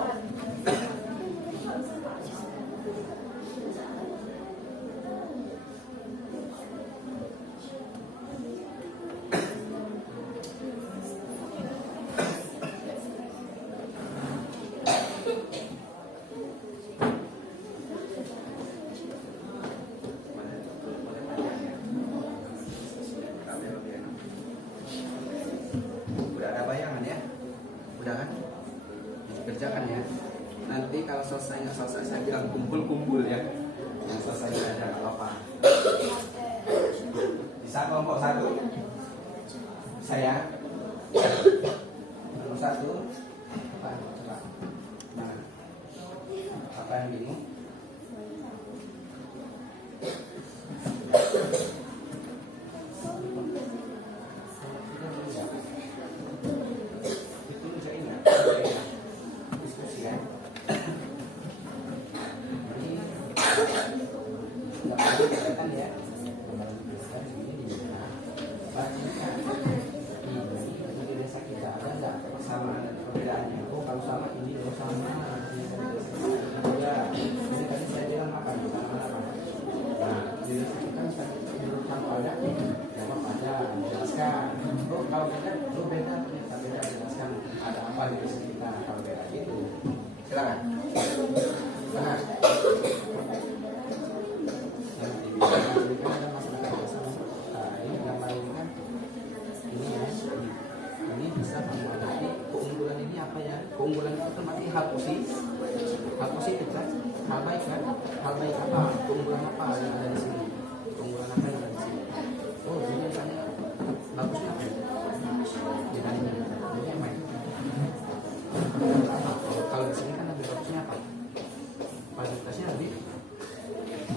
Udah kan? Dikerjakan ya. Nanti kalau selesai nggak selesai saya bilang kumpul-kumpul ya. Yang selesai nggak ada nggak apa-apa. Bisa kelompok 1? Saya. Kelompok 1. Apa? Coba. Mana? Apa yang bingung? Kalau beda, lu beda, ternyata beda, jelaskan ada apa di dusun kita kalau beda gitu. Silakan. Nah, nanti kan ada masalah kerjasama. Nah, ini gambar ini kan ini ya, ini bisa mengerti keunggulan ini apa ya? Keunggulan itu berarti hal positif kan? Hal baik kan? Hal baik apa? Keunggulan apa yang ada di sini? Keunggulan apa yang ada di sini? Oh, jadi misalnya bagusnya apa? Kalau di sini kan lebih bagusnya apa? Fasilitasnya lebih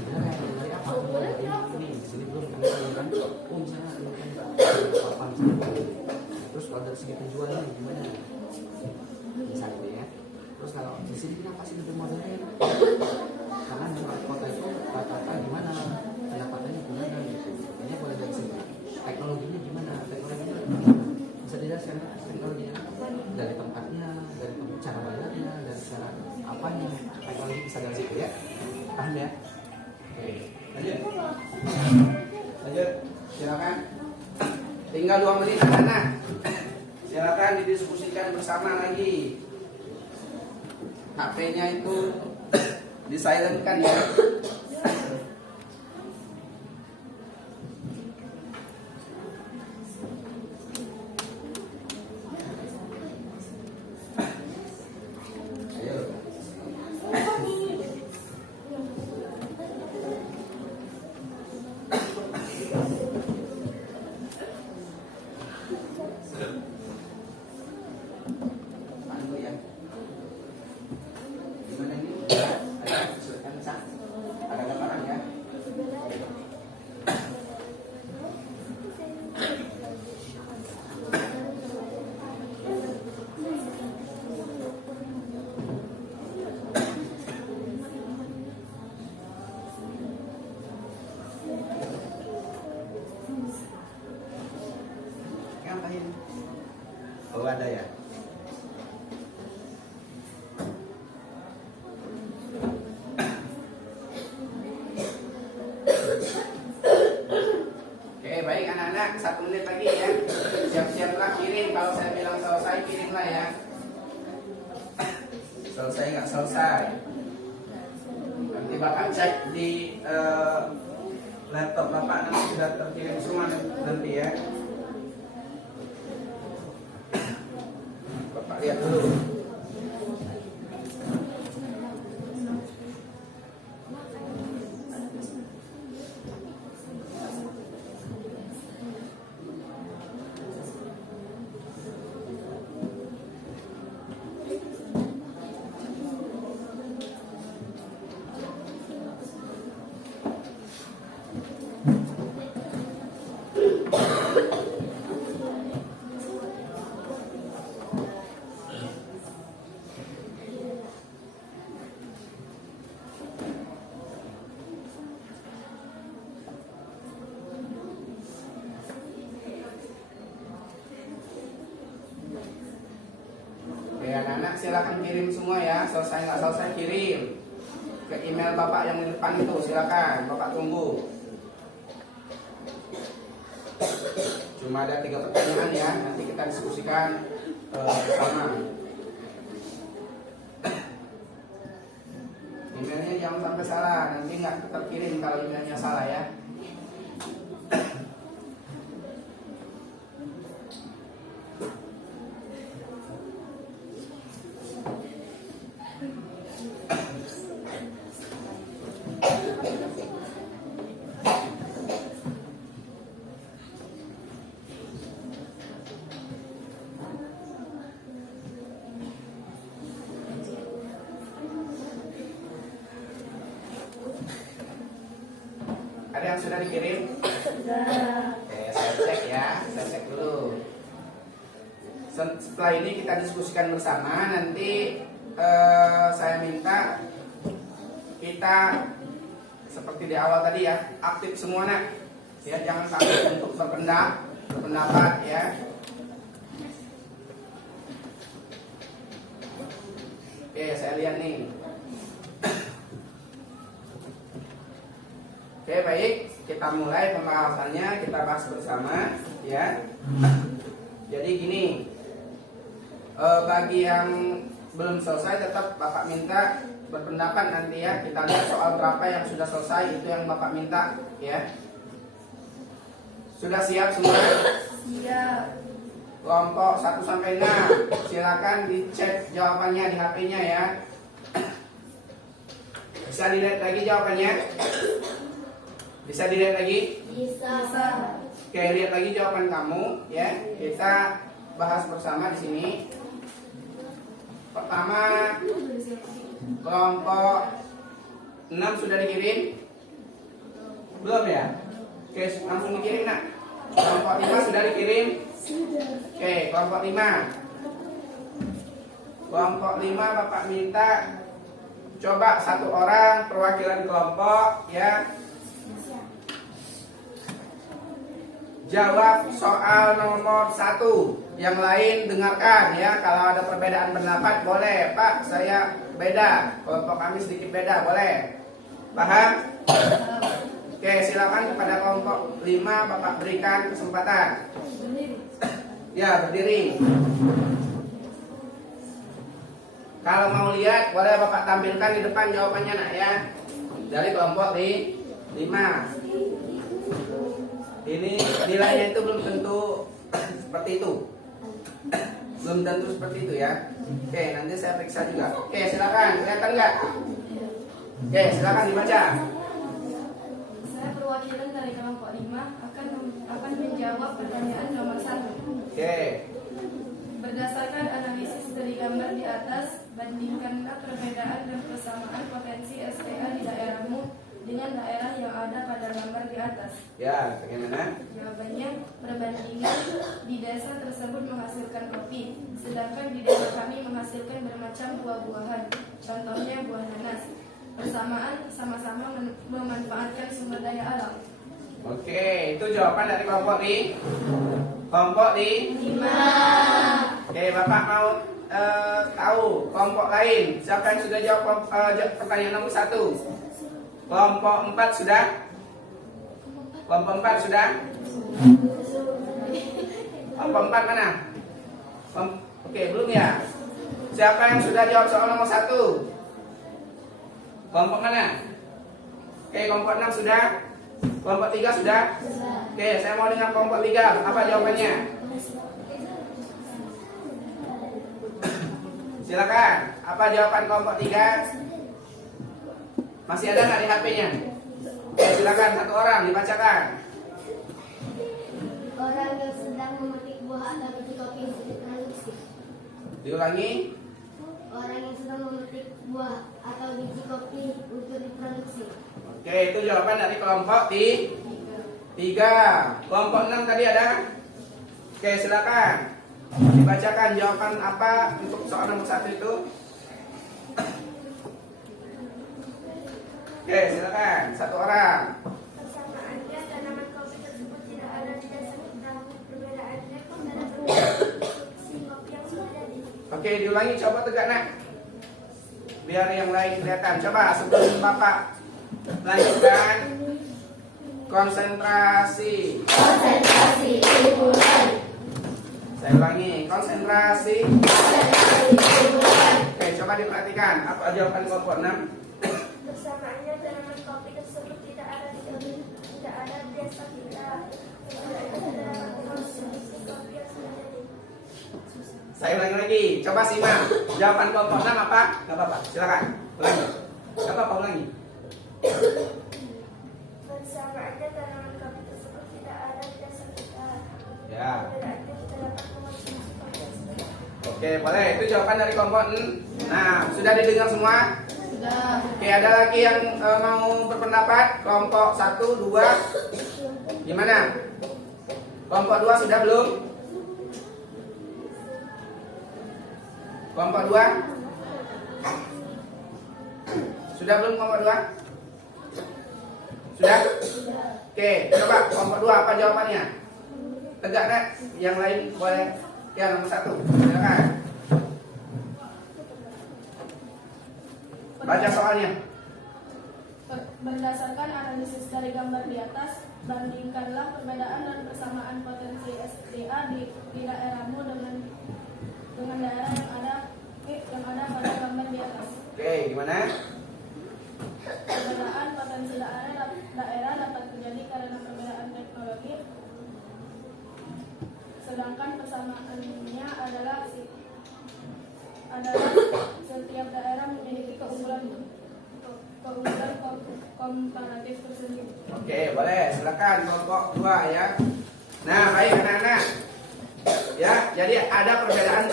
dari apa? Ini di sini belum kan? Oh misalnya papan terus kalau dari segi penjualnya gimana? Misalnya ya. Terus kalau di sini kenapa sih lebih modern? Karena di kota itu rata-rata gimana? Pendapatannya gimana gitu? Makanya boleh dari sini. Teknologinya gimana? Teknologinya bisa dijelaskan teknologinya dari tempatnya, dari cara bayarnya, dari cara apanya, teknologi bisa dari situ ya. Paham ya? Oke. Lanjut. Silakan. Tinggal 2 menit anak-anak. Silakan didiskusikan bersama lagi. HP-nya itu disilentkan ya. ada ya. Oke, baik anak-anak, 1 menit lagi ya. Siap-siaplah kirim. Kalau saya bilang selesai, kirimlah ya. Selesai nggak selesai? Nanti Bapak cek di laptop Bapak, nanti sudah terkirim semua nanti ya. Bapak lihat dulu. Oke anak-anak, silakan kirim semua ya. Selesai nggak selesai kirim ke email Bapak yang di depan itu, silakan. Bapak tunggu. Cuma ada 3 pertanyaan ya, nanti kita diskusikan bersama. Emailnya jangan sampai salah, nanti nggak terkirim kalau emailnya salah ya. Ada yang sudah dikirim? Oke, saya cek ya, saya cek dulu. Setelah ini kita diskusikan bersama. Nanti saya minta kita seperti di awal tadi ya, aktif semua nak. Ya, jangan sampai untuk berpendapat ya. Oke, saya lihat nih. Oke, baik, kita mulai pembahasannya, kita bahas bersama ya. Jadi gini, bagi yang belum selesai tetap Bapak minta berpendapat nanti ya. Kita lihat soal berapa yang sudah selesai, itu yang Bapak minta ya. Sudah siap semua? Siap. Kelompok 1 sampai 6, silakan dicek jawabannya di HP-nya ya. Bisa dilihat lagi jawabannya? Bisa dilihat lagi? Bisa. Oke, lihat lagi jawaban kamu ya. Kita bahas bersama di sini. Pertama, kelompok 6 sudah dikirim? Belum ya? Oke, langsung dikirim nak. Kelompok 5 sudah dikirim? Oke, kelompok 5. Kelompok 5 Bapak minta coba 1 orang perwakilan kelompok ya, jawab soal nomor 1. Yang lain dengarkan ya. Kalau ada perbedaan pendapat boleh, Pak saya beda, kelompok kami sedikit beda, boleh. Paham? Oke, silakan kepada kelompok 5 Bapak berikan kesempatan. Ya, berdiri. Kalau mau lihat boleh Bapak tampilkan di depan jawabannya nak ya. Dari kelompok 5. Ini nilainya itu belum tentu seperti itu. Belum tentu seperti itu ya. Oke, nanti saya periksa juga. Oke, silakan. Kelihatan nggak? Oke, silakan dibaca. Saya perwakilan dari kelompok 5 akan menjawab pertanyaan nomor 1. Oke. Berdasarkan analisis dari gambar di atas, bandingkanlah perbedaan dan persamaan potensi SPA di daerahmu dengan daerah yang ada pada gambar di atas. Ya, bagaimana? Jawabannya, perbandingan di desa tersebut menghasilkan kopi, sedangkan di desa kami menghasilkan bermacam buah-buahan, contohnya buah nanas. Persamaan sama-sama memanfaatkan sumber daya alam. Oke, itu jawaban dari kelompok 5. Oke, Bapak mau tahu kelompok lain. Siapa yang sudah jawab pertanyaan nomor 1? Kelompok 4 sudah? Kelompok 4 sudah? Kelompok 4 mana? Oke, belum ya? Siapa yang sudah jawab soal nomor 1? Kelompok mana? Oke, kelompok 6 sudah? Kelompok 3 sudah? Oke, saya mau dengar kelompok 3. Apa jawabannya? Silakan. Apa jawaban kelompok 3? Masih ada nggak di HP-nya? Oke, silakan satu orang dibacakan. Orang yang sedang memetik buah atau biji kopi untuk diproduksi. Diulangi. Orang yang sedang memetik buah atau biji kopi untuk diproduksi. Oke, itu jawaban dari kelompok 3. Kelompok 6 tadi ada? Oke, silakan. Dibacakan jawaban apa untuk soal nomor 1 itu? Oke, silakan. Satu orang. Persamaannya tanaman kopi tersebut tidak ada di dasar hitam. Perbedaannya pada produksi kopi yang sudah jadi. Oke, diulangi, coba tegak nak. Biar yang lain kelihatan. Coba sebelum Bapak lanjutkan. Konsentrasi. Konsentrasi liburan. Saya ulangi, konsentrasi. Oke, coba diperhatikan. Apa jawaban kelompok 6? Persamaannya tanaman kopi tersebut tidak ada di dasar hitam. Perbedaannya pada produksi kopi yang sudah jadi. Saya ulangi lagi, coba simak. Jawaban kelompok 6 apa? Gak apa-apa, silakan. Ulangi. Gak apa-apa, ulangi. Persamaannya tanaman kopi tersebut tidak ada di dasar hitam. Ya. Perbedaannya terdapat konsumsi kopi yang sudah jadi. Oke, boleh. Itu jawaban dari kelompok 6. Nah, sudah didengar semua? Sudah. Oke, ada lagi yang mau berpendapat? Kelompok 1, 2. Gimana? Kelompok 2 sudah belum? Kelompok 2? Sudah belum kelompok 2? Sudah? Oke, coba kelompok 2 apa jawabannya? Tegak nak? Yang lain boleh. Ya, nomor 1. Silakan. Baca soalnya. Berdasarkan analisis dari gambar di atas, bandingkanlah perbedaan dan persamaan potensi SDA di daerahmu dengan daerah yang ada pada gambar di atas. Oke, gimana? Perbedaan potensi daerah dapat terjadi karena perbedaan teknologi, sedangkan persamaannya adalah setiap daerah memiliki keunggulan komparatif tersendiri. Oke, boleh. Silakan kelompok 2 ya. Nah, baik anak-anak. Ya, jadi ada perbedaan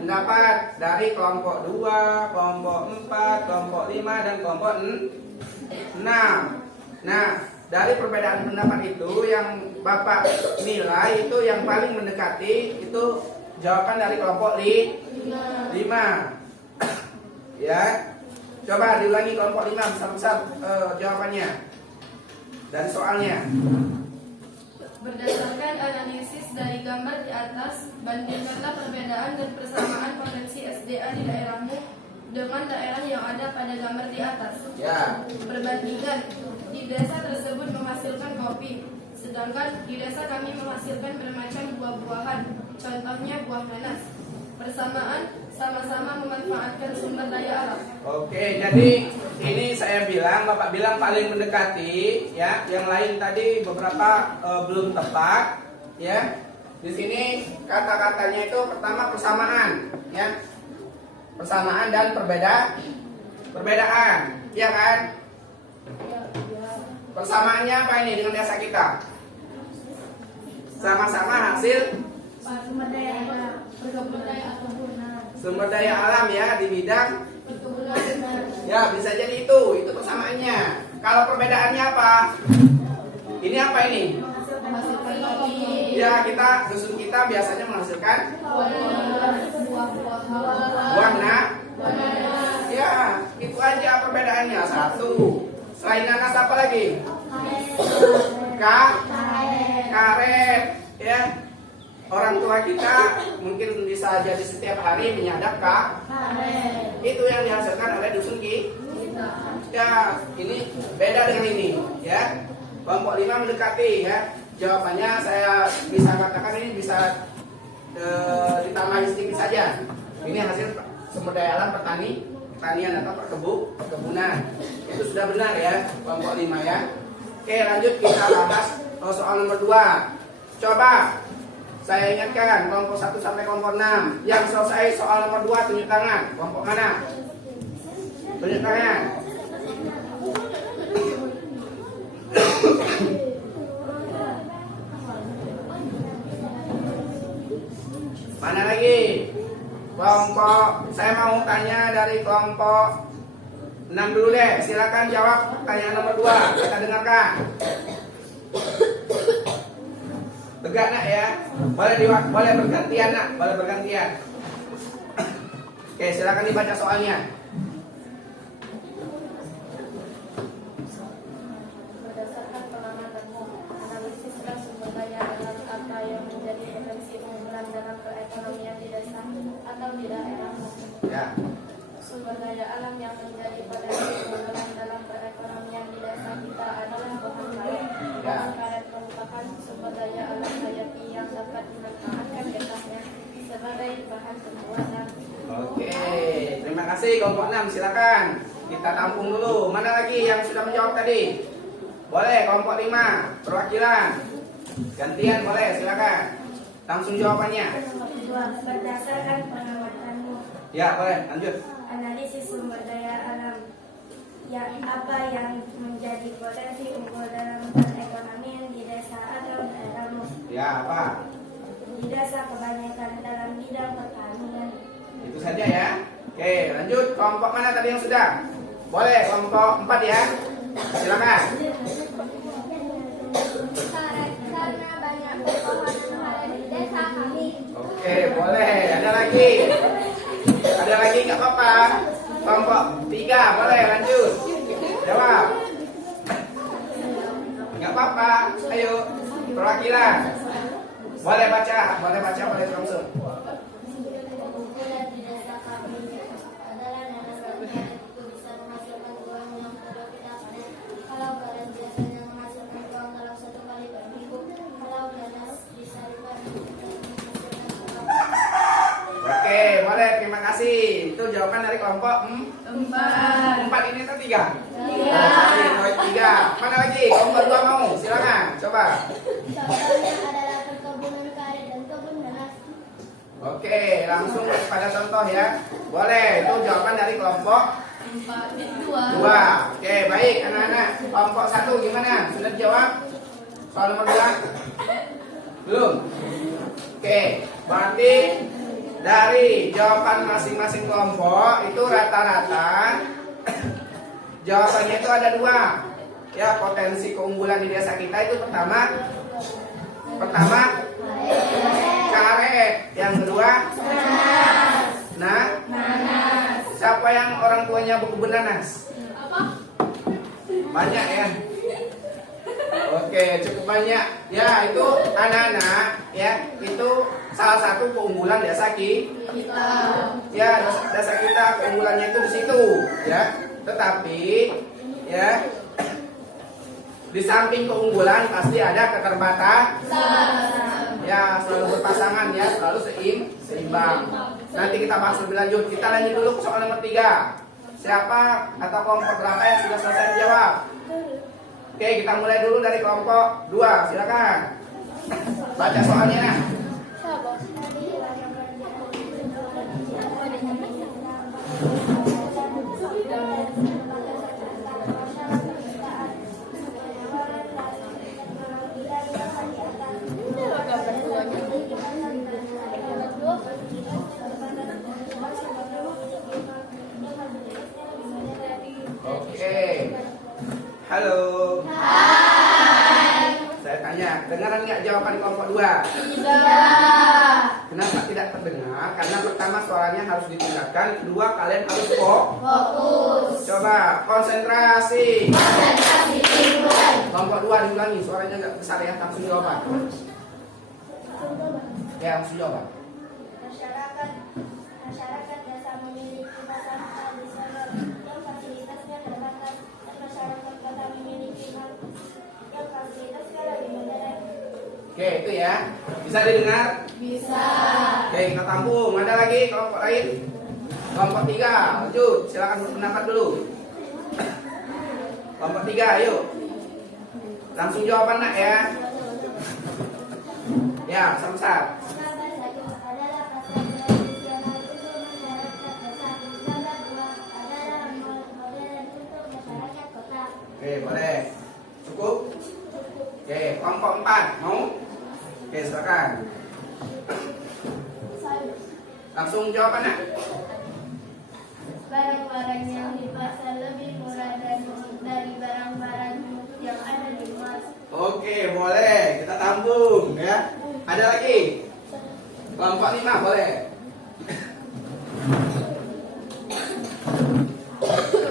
pendapat dari kelompok 2, kelompok 4, kelompok 5 dan kelompok 6. Nah, dari perbedaan pendapat itu yang Bapak nilai itu yang paling mendekati itu jawaban dari kelompok 5. Ya. Coba diulangi kelompok 5 besar-besar jawabannya dan soalnya. Berdasarkan analisis dari gambar di atas, bandingkanlah perbedaan dan persamaan potensi SDA di daerahmu dengan daerah yang ada pada gambar di atas. Ya. Perbandingan, di desa tersebut menghasilkan kopi, sedangkan di desa kami menghasilkan bermacam buah-buahan, contohnya buah nanas. Persamaan, sama-sama memanfaatkan sumber daya alam. Oke, jadi ini saya bilang, Bapak bilang paling mendekati, ya. Yang lain tadi beberapa belum tepat, ya. Di sini kata-katanya itu pertama persamaan, ya. Persamaan dan perbedaan, ya kan? Persamaannya apa ini dengan desa kita? Sama-sama hasil Sumber daya alam. sumber daya alam ya di bidang Perkebunan. ya, bisa jadi itu persamaannya. Kalau perbedaannya apa? Ini apa ini? Menghasilkan kopi. Ya, dusun kita biasanya menghasilkan buah nanas. Ya, itu aja perbedaannya. Satu. Selain nanas apa lagi? Karet, ya. orang tua kita mungkin bisa jadi setiap hari menyadap Kak. Itu yang dihasilkan oleh dusun kita. Ya, ini beda dengan ini, ya. Kelompok 5 mendekati, ya. Jawabannya saya bisa katakan ini bisa ditambahin sedikit saja. Ini hasil sumber daya alam pertanian atau perkebunan. Itu sudah benar ya, kelompok 5 ya. Oke, lanjut kita bahas soal nomor 2. Coba saya ingatkan kelompok 1 sampai kelompok 6. Yang selesai soal nomor 2 tunjuk tangan. Kelompok mana? Tunjuk tangan. Mana lagi? Kelompok, saya mau tanya dari kelompok 6 dulu deh. Silakan jawab pertanyaan nomor 2. Kita dengarkan. Tegak nak ya. Boleh bergantian nak, boleh bergantian. Oke, silakan dibaca soalnya. Berdasarkan pengamatanmu, analisislah sumber daya alam apa yang menjadi potensi unggulan dalam perekonomian di desa atau di daerahmu. Ya. Sumber daya alam yang menjadi potensi unggulan dalam perekonomian di desa kita adalah bahan karet. Bahan karet merupakan sumber daya alam hayati yang dapat dimanfaatkan getahnya sebagai bahan pembuatan. Oke, terima kasih kelompok 6. Silakan kita tampung dulu. Mana lagi yang sudah menjawab tadi? Boleh kelompok 5 perwakilan. Gantian boleh, silakan. Langsung jawabannya. Berdasarkan pengamatanmu, Ya, boleh, lanjut. analisis sumber daya alam yang apa yang menjadi potensi unggul dalam perekonomian di desa atau daerahmu. Ya, apa? Di desa kebanyakan dalam bidang pertanian. Itu saja ya. Oke, lanjut. Kelompok mana tadi yang sudah? Boleh, kelompok 4 ya. Silakan. Karena banyak pepohonan ada di desa kami. Oke, boleh. Ada lagi? Ada lagi nggak apa-apa. Kelompok 3, boleh lanjut. Jawab. Nggak apa-apa. Ayo, perwakilan. Boleh baca, boleh langsung. Unggulan di desa kami adalah nanam itu bisa menghasilkan uang yang perlu kita panen. Kalau kalian biasanya menghasilkan uang dalam 1 kali per minggu, kalau nanas disalurkan menghasilkan uang. Oke, boleh. Terima kasih. Itu jawaban dari kelompok 4 ini atau 3? 3. Mana lagi? Kelompok 2 mau? Silakan. Coba. Contohnya adalah perkebunan karet dan kebun nanas. Oke, langsung pada contoh ya. Boleh. Itu jawaban dari kelompok 2. Oke, baik anak-anak. Kelompok 1 gimana? Sudah dijawab? Soal nomor 2? Belum? Oke, berarti dari jawaban masing-masing kelompok itu rata-rata jawabannya itu ada 2. Ya, potensi keunggulan di desa kita itu pertama karet, yang kedua nanas. Siapa yang orang tuanya berkebun nanas? Banyak ya. Oke, cukup banyak. Ya, itu anak-anak ya, itu salah satu keunggulan desa kita. Ya, desa kita keunggulannya itu di situ ya. Tetapi ya, di samping keunggulan pasti ada keterbatasan. Ya, selalu berpasangan ya, selalu seimbang. Nanti kita bahas lebih lanjut. Kita lanjut dulu ke soal nomor 3. Siapa atau kelompok berapa yang sudah selesai menjawab? Oke, kita mulai dulu dari kelompok 2. Silakan. Baca soalnya. Nah. Oke. Halo. Hai. Saya tanya, dengaran nggak jawaban kelompok 2? Tidak. Kenapa tidak terdengar? Karena pertama suaranya harus ditingkatkan, kedua kalian harus fokus. Coba konsentrasi. Kelompok 2 diulangi, suaranya nggak besar ya, langsung jawaban. Ya, langsung jawab. Masyarakat desa memiliki pasar tradisional yang fasilitasnya terbatas dan masyarakat kota memiliki yang fasilitasnya lebih modern. Oke, itu ya. Bisa didengar? Bisa. Oke, kita tampung. Ada lagi kelompok lain? Kelompok 3, lanjut. Silakan berpendapat dulu. Kelompok 3, ayo. Langsung jawaban nak ya. Ya, sama-sama. Adalah pasar tradisional untuk masyarakat desa. Yang kedua adalah modern untuk masyarakat kota. Oke, boleh. Cukup? Oke, kelompok 4, mau? Oke, silakan. Langsung jawaban nak. Barang-barang yang di pasar lebih murah dari barang-barang yang ada di mall. Oke, boleh. Kita tampung ya. Ada lagi? Kelompok 5, boleh.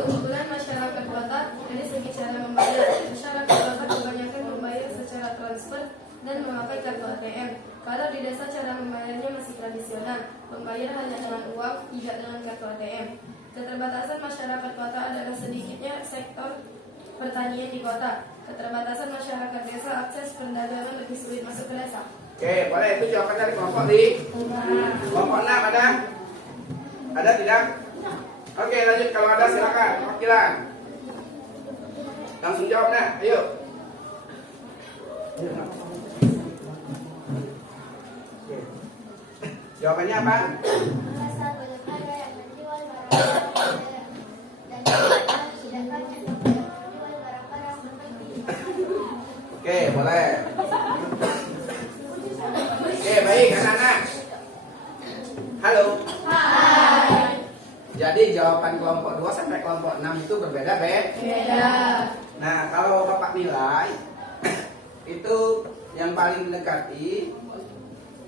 Keunggulan masyarakat kota dari segi cara membayar. Masyarakat kota kebanyakan membayar secara transfer dan memakai kartu ATM. Kalau di desa cara membayarnya masih tradisional, membayar hanya dengan uang, tidak dengan kartu ATM. Keterbatasan masyarakat kota adalah sedikitnya sektor pertanian di kota. Keterbatasan masyarakat desa akses perdagangan lebih sulit masuk ke desa. Oke, boleh. Itu jawaban dari kelompok di kelompok 6 ada? Ada tidak? Oke, lanjut. Kalau ada silakan. Wakilan. Langsung jawab nak. Ayo. Ayo, nak. Oke. Jawabannya apa? Merasa belum ada yang menjual barang-barang dan tidak banyak yang menjual barang-barang seperti Oke, boleh. Oke, baik anak-anak. Halo. Hai. Jadi jawaban kelompok 2 sampai kelompok 6 itu berbeda, Beda. Nah, kalau Bapak nilai itu yang paling mendekati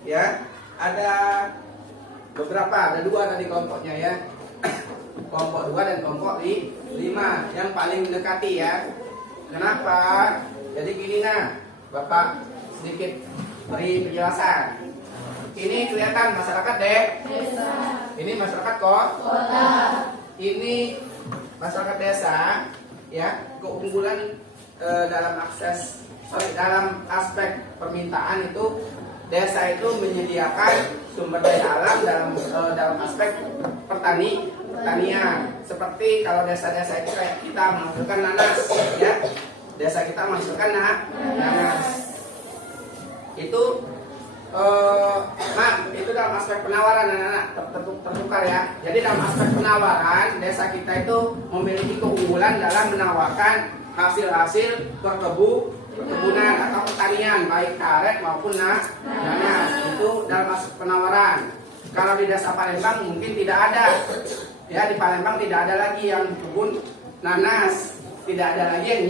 ya, ada beberapa, ada 2 tadi kelompoknya ya. Kelompok 2 dan kelompok 5 yang paling mendekati ya. Kenapa? Jadi gini nah, Bapak sedikit beri penjelasan. Ini kelihatan masyarakat Desa. ini masyarakat kok. Kota. Ini masyarakat desa ya. Keunggulan dalam aspek permintaan itu desa itu menyediakan sumber daya alam dalam aspek pertanian. Seperti kalau desa-desa itu kayak kita menghasilkan nanas ya. Desa kita menghasilkan nanas. Itu itu dalam aspek penawaran anak-anak tertukar ya. Jadi dalam aspek penawaran desa kita itu memiliki keunggulan dalam menawarkan hasil-hasil perkebunan atau pertanian baik karet maupun nanas. Itu dalam aspek penawaran. Kalau di desa Palembang mungkin tidak ada. Ya, di Palembang tidak ada lagi yang kebun nanas, tidak ada lagi yang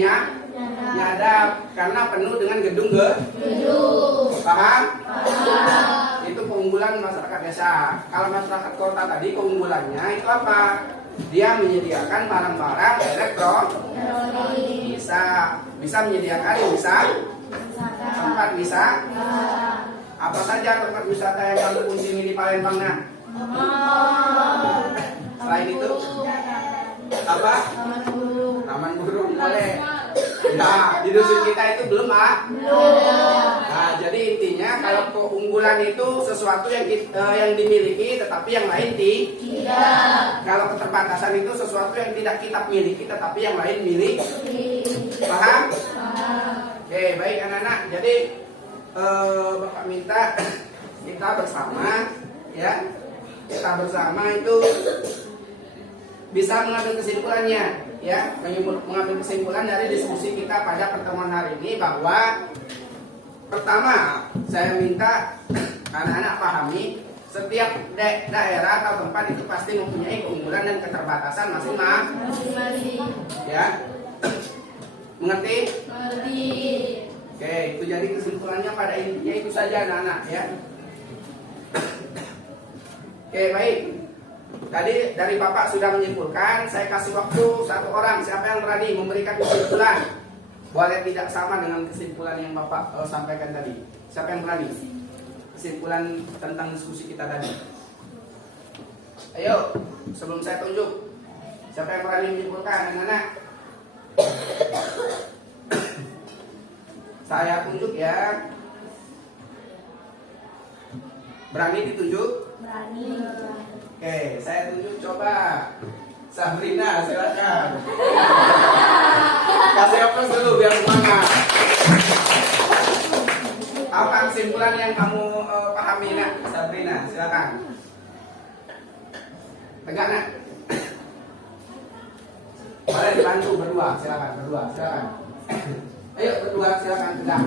nyadap karena penuh dengan gedung. Paham? Itu keunggulan masyarakat desa. Kalau masyarakat kota tadi keunggulannya itu apa? Dia menyediakan barang-barang elektronik. Bisa menyediakan tempat wisata. Apa saja tempat wisata yang kamu kunjungi di Palembang nah? Selain itu apa? Taman burung boleh. Nah, di dusun kita itu belum Nah, jadi intinya kalau keunggulan itu sesuatu yang dimiliki tetapi yang lain tidak. Kalau keterbatasan itu sesuatu yang tidak kita miliki tetapi yang lain milik. Paham? Oke, baik anak-anak. Jadi Bapak minta kita bersama ya. Kita bersama itu bisa mengambil kesimpulannya ya, mengambil kesimpulan dari diskusi kita pada pertemuan hari ini bahwa pertama saya minta anak-anak pahami setiap daerah atau tempat itu pasti mempunyai keunggulan dan keterbatasan masing-masing ya. Mengerti? Oke, itu jadi kesimpulannya pada intinya itu saja anak-anak ya. Oke, baik. Tadi dari Bapak sudah menyimpulkan, saya kasih waktu 1 orang. Siapa yang berani memberikan kesimpulan? Boleh tidak sama dengan kesimpulan yang Bapak sampaikan tadi. Siapa yang berani? kesimpulan tentang diskusi kita tadi. Ayo, sebelum saya tunjuk, siapa yang berani menyimpulkan, anak-anak? Saya tunjuk ya. Berani ditunjuk? Berani. Oke, saya tunjuk, coba. Sabrina, silakan. Kasih aplaus dulu biar semangat. Apa kesimpulan yang kamu pahami, nak? Sabrina, silakan. Tegak, nak. Boleh dibantu berdua, silakan. Ayo berdua, silakan tegak.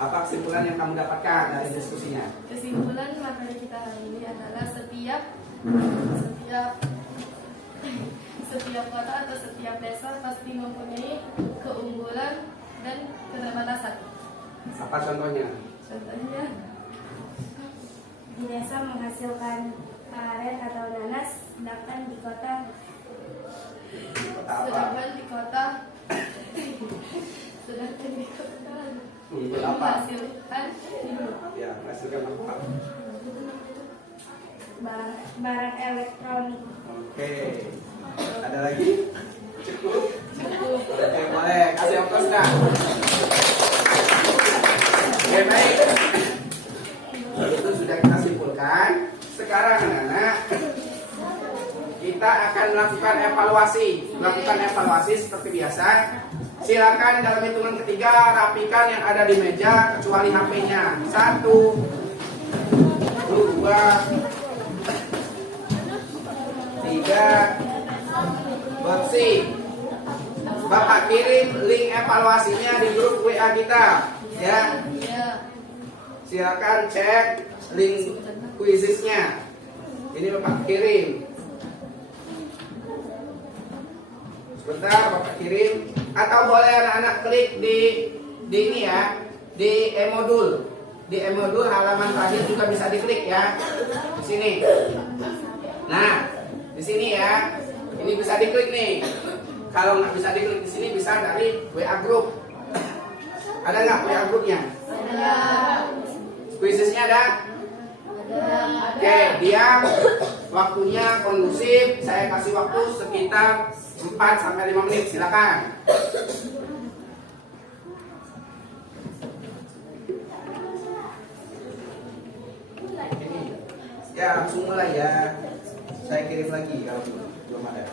Apa kesimpulan yang kamu dapatkan dari diskusinya? Kesimpulan materi kita hari ini adalah setiap kota atau setiap desa pasti mempunyai keunggulan dan keterbatasan. Apa contohnya? Contohnya, Di desa menghasilkan aren atau nanas, sedangkan di kota Kota apa? sedangkan di kota Untuk apa? menghasilkan Ya, hasilkan apa? barang elektronik. Oke. Ada lagi? Cukup? Oke, boleh. Kasih aplaus, Kak. Oke, baik. Itu sudah kita simpulkan. Sekarang, anak-anak, kita akan melakukan evaluasi. Seperti biasa. Silakan dalam hitungan ketiga rapikan yang ada di meja kecuali HP-nya. 1, 2, 3. Bersih. Bapak kirim link evaluasinya di grup WA kita, ya. Silakan cek link kuisisnya. Ini Bapak kirim. Sebentar Bapak kirim. Atau boleh anak-anak klik di ini ya, di e-modul. Di e-modul halaman tadi juga bisa diklik ya. Di sini. Nah, di sini ya. Ini bisa diklik nih. Kalau nggak bisa diklik di sini bisa dari WA group. Ada nggak WA grupnya? Ada. Kuisisnya ada? Oke, diam. Waktunya kondusif. Saya kasih waktu sekitar 4-5 menit. Silakan. Ya, langsung mulai ya. Saya kirim lagi kalau belum ada.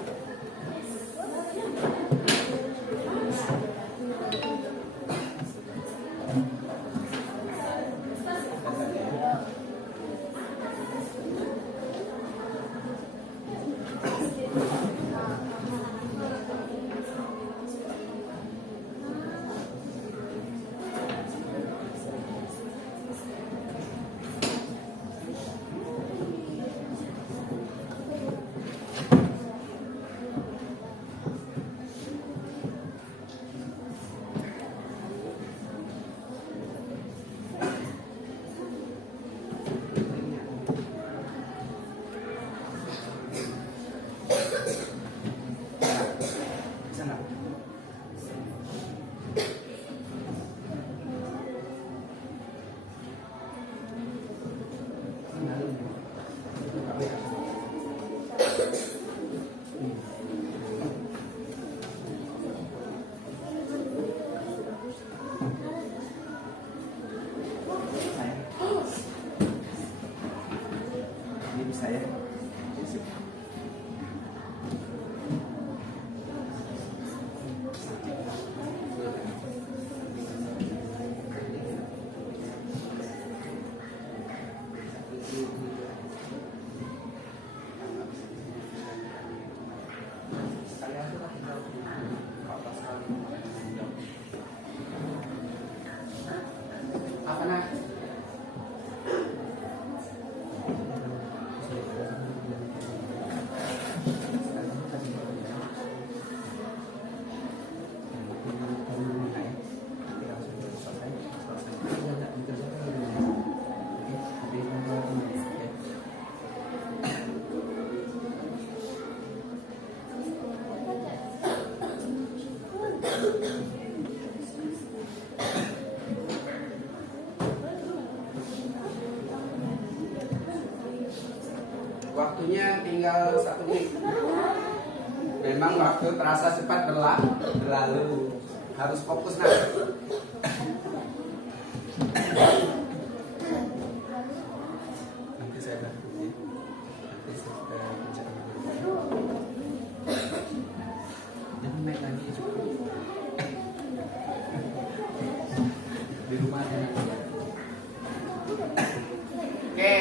waktunya tinggal 1 menit. Memang waktu terasa cepat berlalu. Harus fokus nah. Nanti saya bantu ya. Nanti saya bicara. Jangan naik lagi cukup. Di rumah aja. Oke.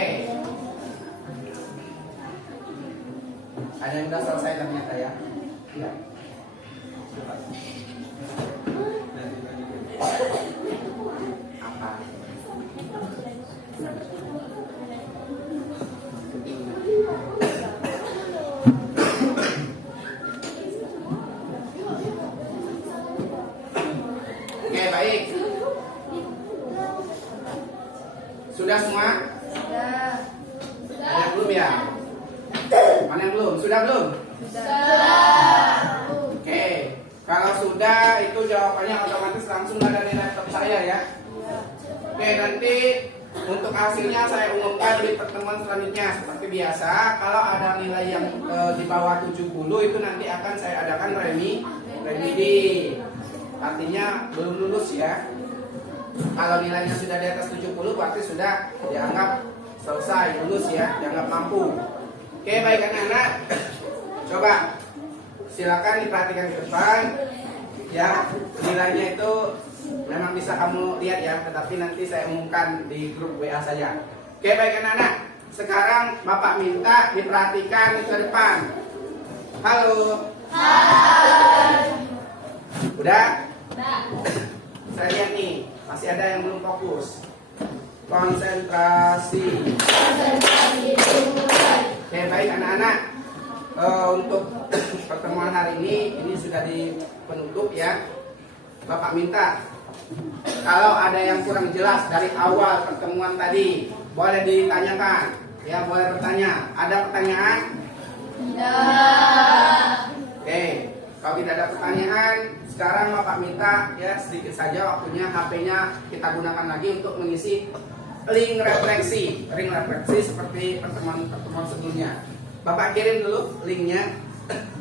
Ada yang sudah selesai ternyata ya? Iya. Coba. Apa? Oke, baik. Sudah semua? Sudah. Ada yang belum ya? Mana yang belum? Sudah belum? Oke. Kalau sudah itu jawabannya otomatis langsung ada di laptop saya ya. Oke, nanti untuk hasilnya saya umumkan di pertemuan selanjutnya. Seperti biasa, kalau ada nilai yang di bawah 70 itu nanti akan saya adakan remedi. Artinya belum lulus ya. Kalau nilainya sudah di atas 70 berarti sudah dianggap selesai, lulus ya, dianggap mampu. Oke, baik anak-anak. Coba silakan diperhatikan di depan. Ya, nilainya itu memang bisa kamu lihat ya, tetapi nanti saya umumkan di grup WA saja. Oke, baik anak-anak. Sekarang Bapak minta diperhatikan ke depan. Halo. Hai. Udah? Saya lihat nih, masih ada yang belum fokus. Konsentrasi. Oke, baik anak-anak. Untuk pertemuan hari ini sudah di penutup ya. Bapak minta kalau ada yang kurang jelas dari awal pertemuan tadi, boleh ditanyakan. Ya, boleh bertanya. Ada pertanyaan? Tidak. Oke, kalau tidak ada pertanyaan, sekarang Bapak minta ya sedikit saja waktunya HP-nya kita gunakan lagi untuk mengisi link refleksi. Link refleksi seperti pertemuan sebelumnya. Bapak kirim dulu linknya.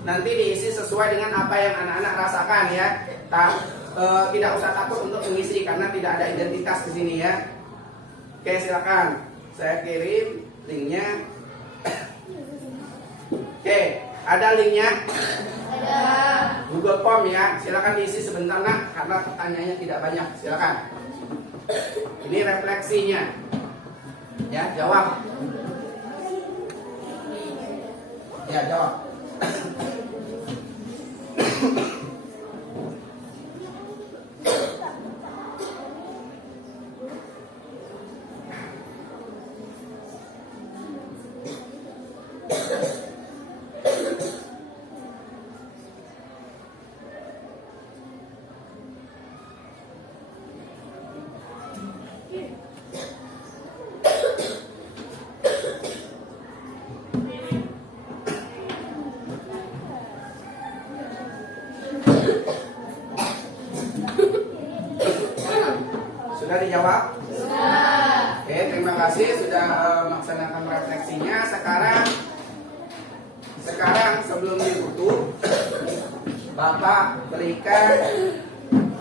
Nanti diisi sesuai dengan apa yang anak-anak rasakan ya. Tidak usah takut untuk mengisi karena tidak ada identitas di sini ya. Oke, silakan. Saya kirim linknya. Oke, ada linknya? Ada. Google Form ya. Silakan diisi sebentar nak, karena pertanyaannya tidak banyak. Silakan. Ini refleksinya. Ya, jawab. Ya, jawab. Sudah dijawab? Sudah. Oke, terima kasih sudah melaksanakan refleksinya. Sekarang sebelum ditutup, Bapak berikan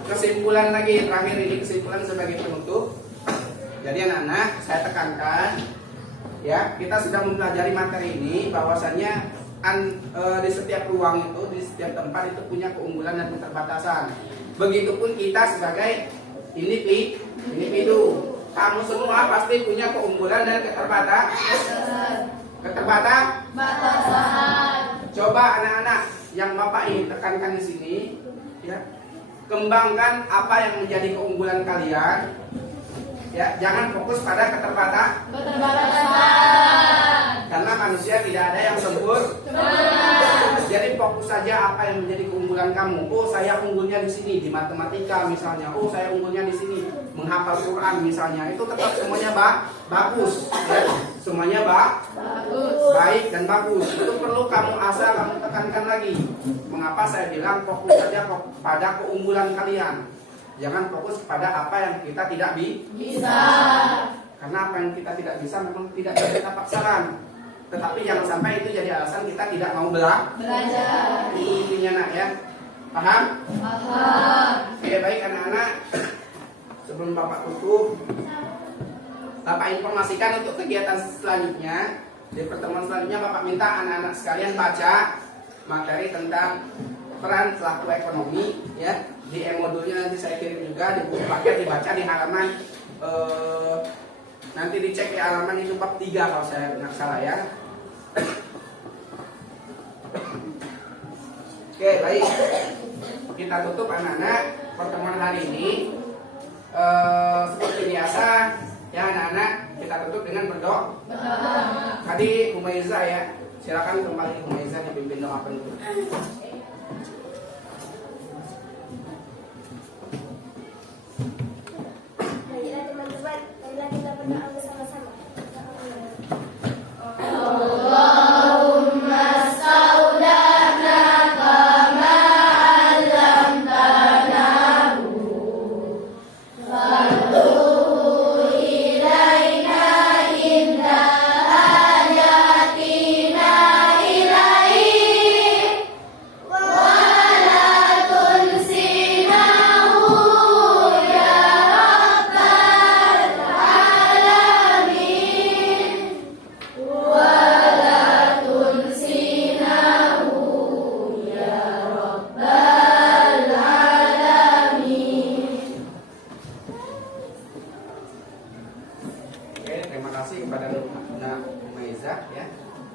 kesimpulan lagi. Terakhir ini kesimpulan sebagai penutup. Jadi anak-anak, saya tekankan ya, kita sudah mempelajari materi ini bahwasannya di setiap ruang itu, di setiap tempat itu punya keunggulan dan keterbatasan. Begitupun kita sebagai individu. Kamu semua pasti punya keunggulan dan keterbatasan. Coba anak-anak yang Bapak ingin tekankan di sini, ya, kembangkan apa yang menjadi keunggulan kalian. Ya, jangan fokus pada keterbatasan. Karena manusia tidak ada yang sempurna. Jadi fokus saja apa yang menjadi keunggulan kamu. Oh, saya unggulnya di sini di matematika misalnya. Oh, saya unggulnya di sini menghafal Quran misalnya. Itu tetap semuanya bagus. Ya. Semuanya baik dan bagus. Itu perlu kamu asah, kamu tekankan lagi. Mengapa saya bilang fokus saja pada keunggulan kalian. Jangan fokus pada apa yang kita tidak bisa. Karena apa yang kita tidak bisa memang tidak bisa kita paksakan. tetapi jangan sampai itu jadi alasan kita tidak mau belajar. Intinya nak ya, paham? Paham. Oke, baik anak-anak. Sebelum Bapak tutup, Bapak informasikan untuk kegiatan selanjutnya. Di pertemuan selanjutnya Bapak minta anak-anak sekalian baca materi tentang peran pelaku ekonomi ya. Di e-modulnya nanti saya kirim juga, di buku paket dibaca di halaman nanti dicek di halaman itu bab 3 kalau saya nggak salah ya. Oke, baik. Kita tutup anak-anak pertemuan hari ini. Seperti biasa ya anak-anak, kita tutup dengan berdoa. Tadi Humaiza ya, silakan kembali Humaiza dipimpin doa penutup. Baiklah teman-teman, marilah kita berdoa bersama-sama.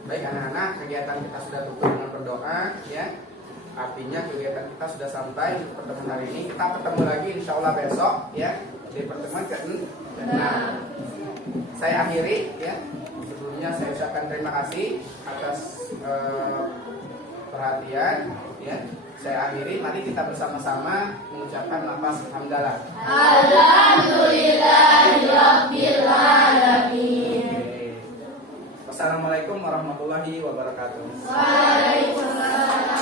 Baik anak-anak, kegiatan kita sudah tutup dengan berdoa ya. Artinya kegiatan kita sudah sampai di pertemuan hari ini. Kita bertemu lagi insya Allah besok ya di pertemuan ke-6. Saya akhiri ya. Sebelumnya saya ucapkan terima kasih atas perhatian ya. Saya akhiri, mari kita bersama-sama mengucapkan lafaz hamdalah. Alhamdulillahirabbil alamin. Wassalamualaikum warahmatullahi wabarakatuh. Waalaikumsalam.